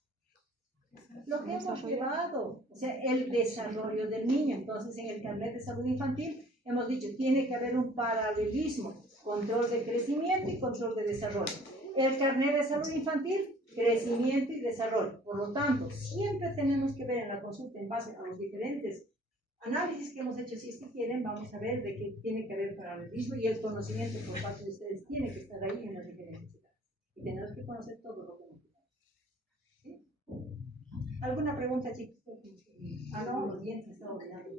Lo que hemos llevado, o sea, el desarrollo del niño. Entonces, en el carnet de salud infantil hemos dicho, tiene que haber un paralelismo, control de crecimiento y control de desarrollo. El carnet de salud infantil, crecimiento y desarrollo. Por lo tanto, siempre tenemos que ver en la consulta, en base a los diferentes análisis que hemos hecho, si es que quieren, vamos a ver de que tiene que haber paralelismo y el conocimiento por parte de ustedes tiene que estar ahí en las diferentes etapas. Y tenemos que conocer todo lo que necesitamos. ¿Sí? ¿Alguna pregunta, chicos? Ah, no, los dientes me están olvidando.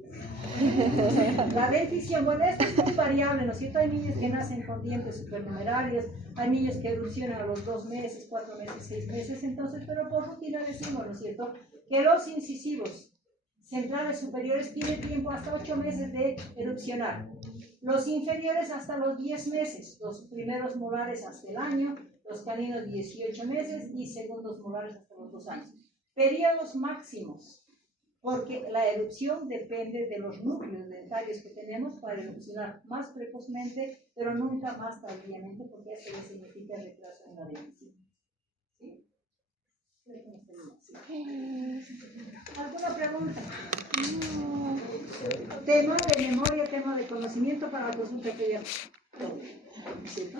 La dentición, bueno, esto es muy variable, ¿no es cierto? Hay niños que nacen con dientes supernumerarios, hay niños que erupcionan a los 2 meses, 4 meses, 6 meses, entonces, pero por rutina decimos, ¿no es cierto? Que los incisivos centrales superiores tienen tiempo hasta 8 meses de erupcionar. Los inferiores hasta los 10 meses, los primeros molares hasta el año, los caninos 18 meses y segundos molares hasta los 2 años. Periodos máximos, porque la erupción depende de los núcleos dentarios que tenemos para erupcionar más precozmente, pero nunca más tardíamente, porque eso le significa retraso en la dentición. ¿Sí? ¿Alguna pregunta? Tema de memoria, tema de conocimiento para la consulta pediátrica. ¿Cierto?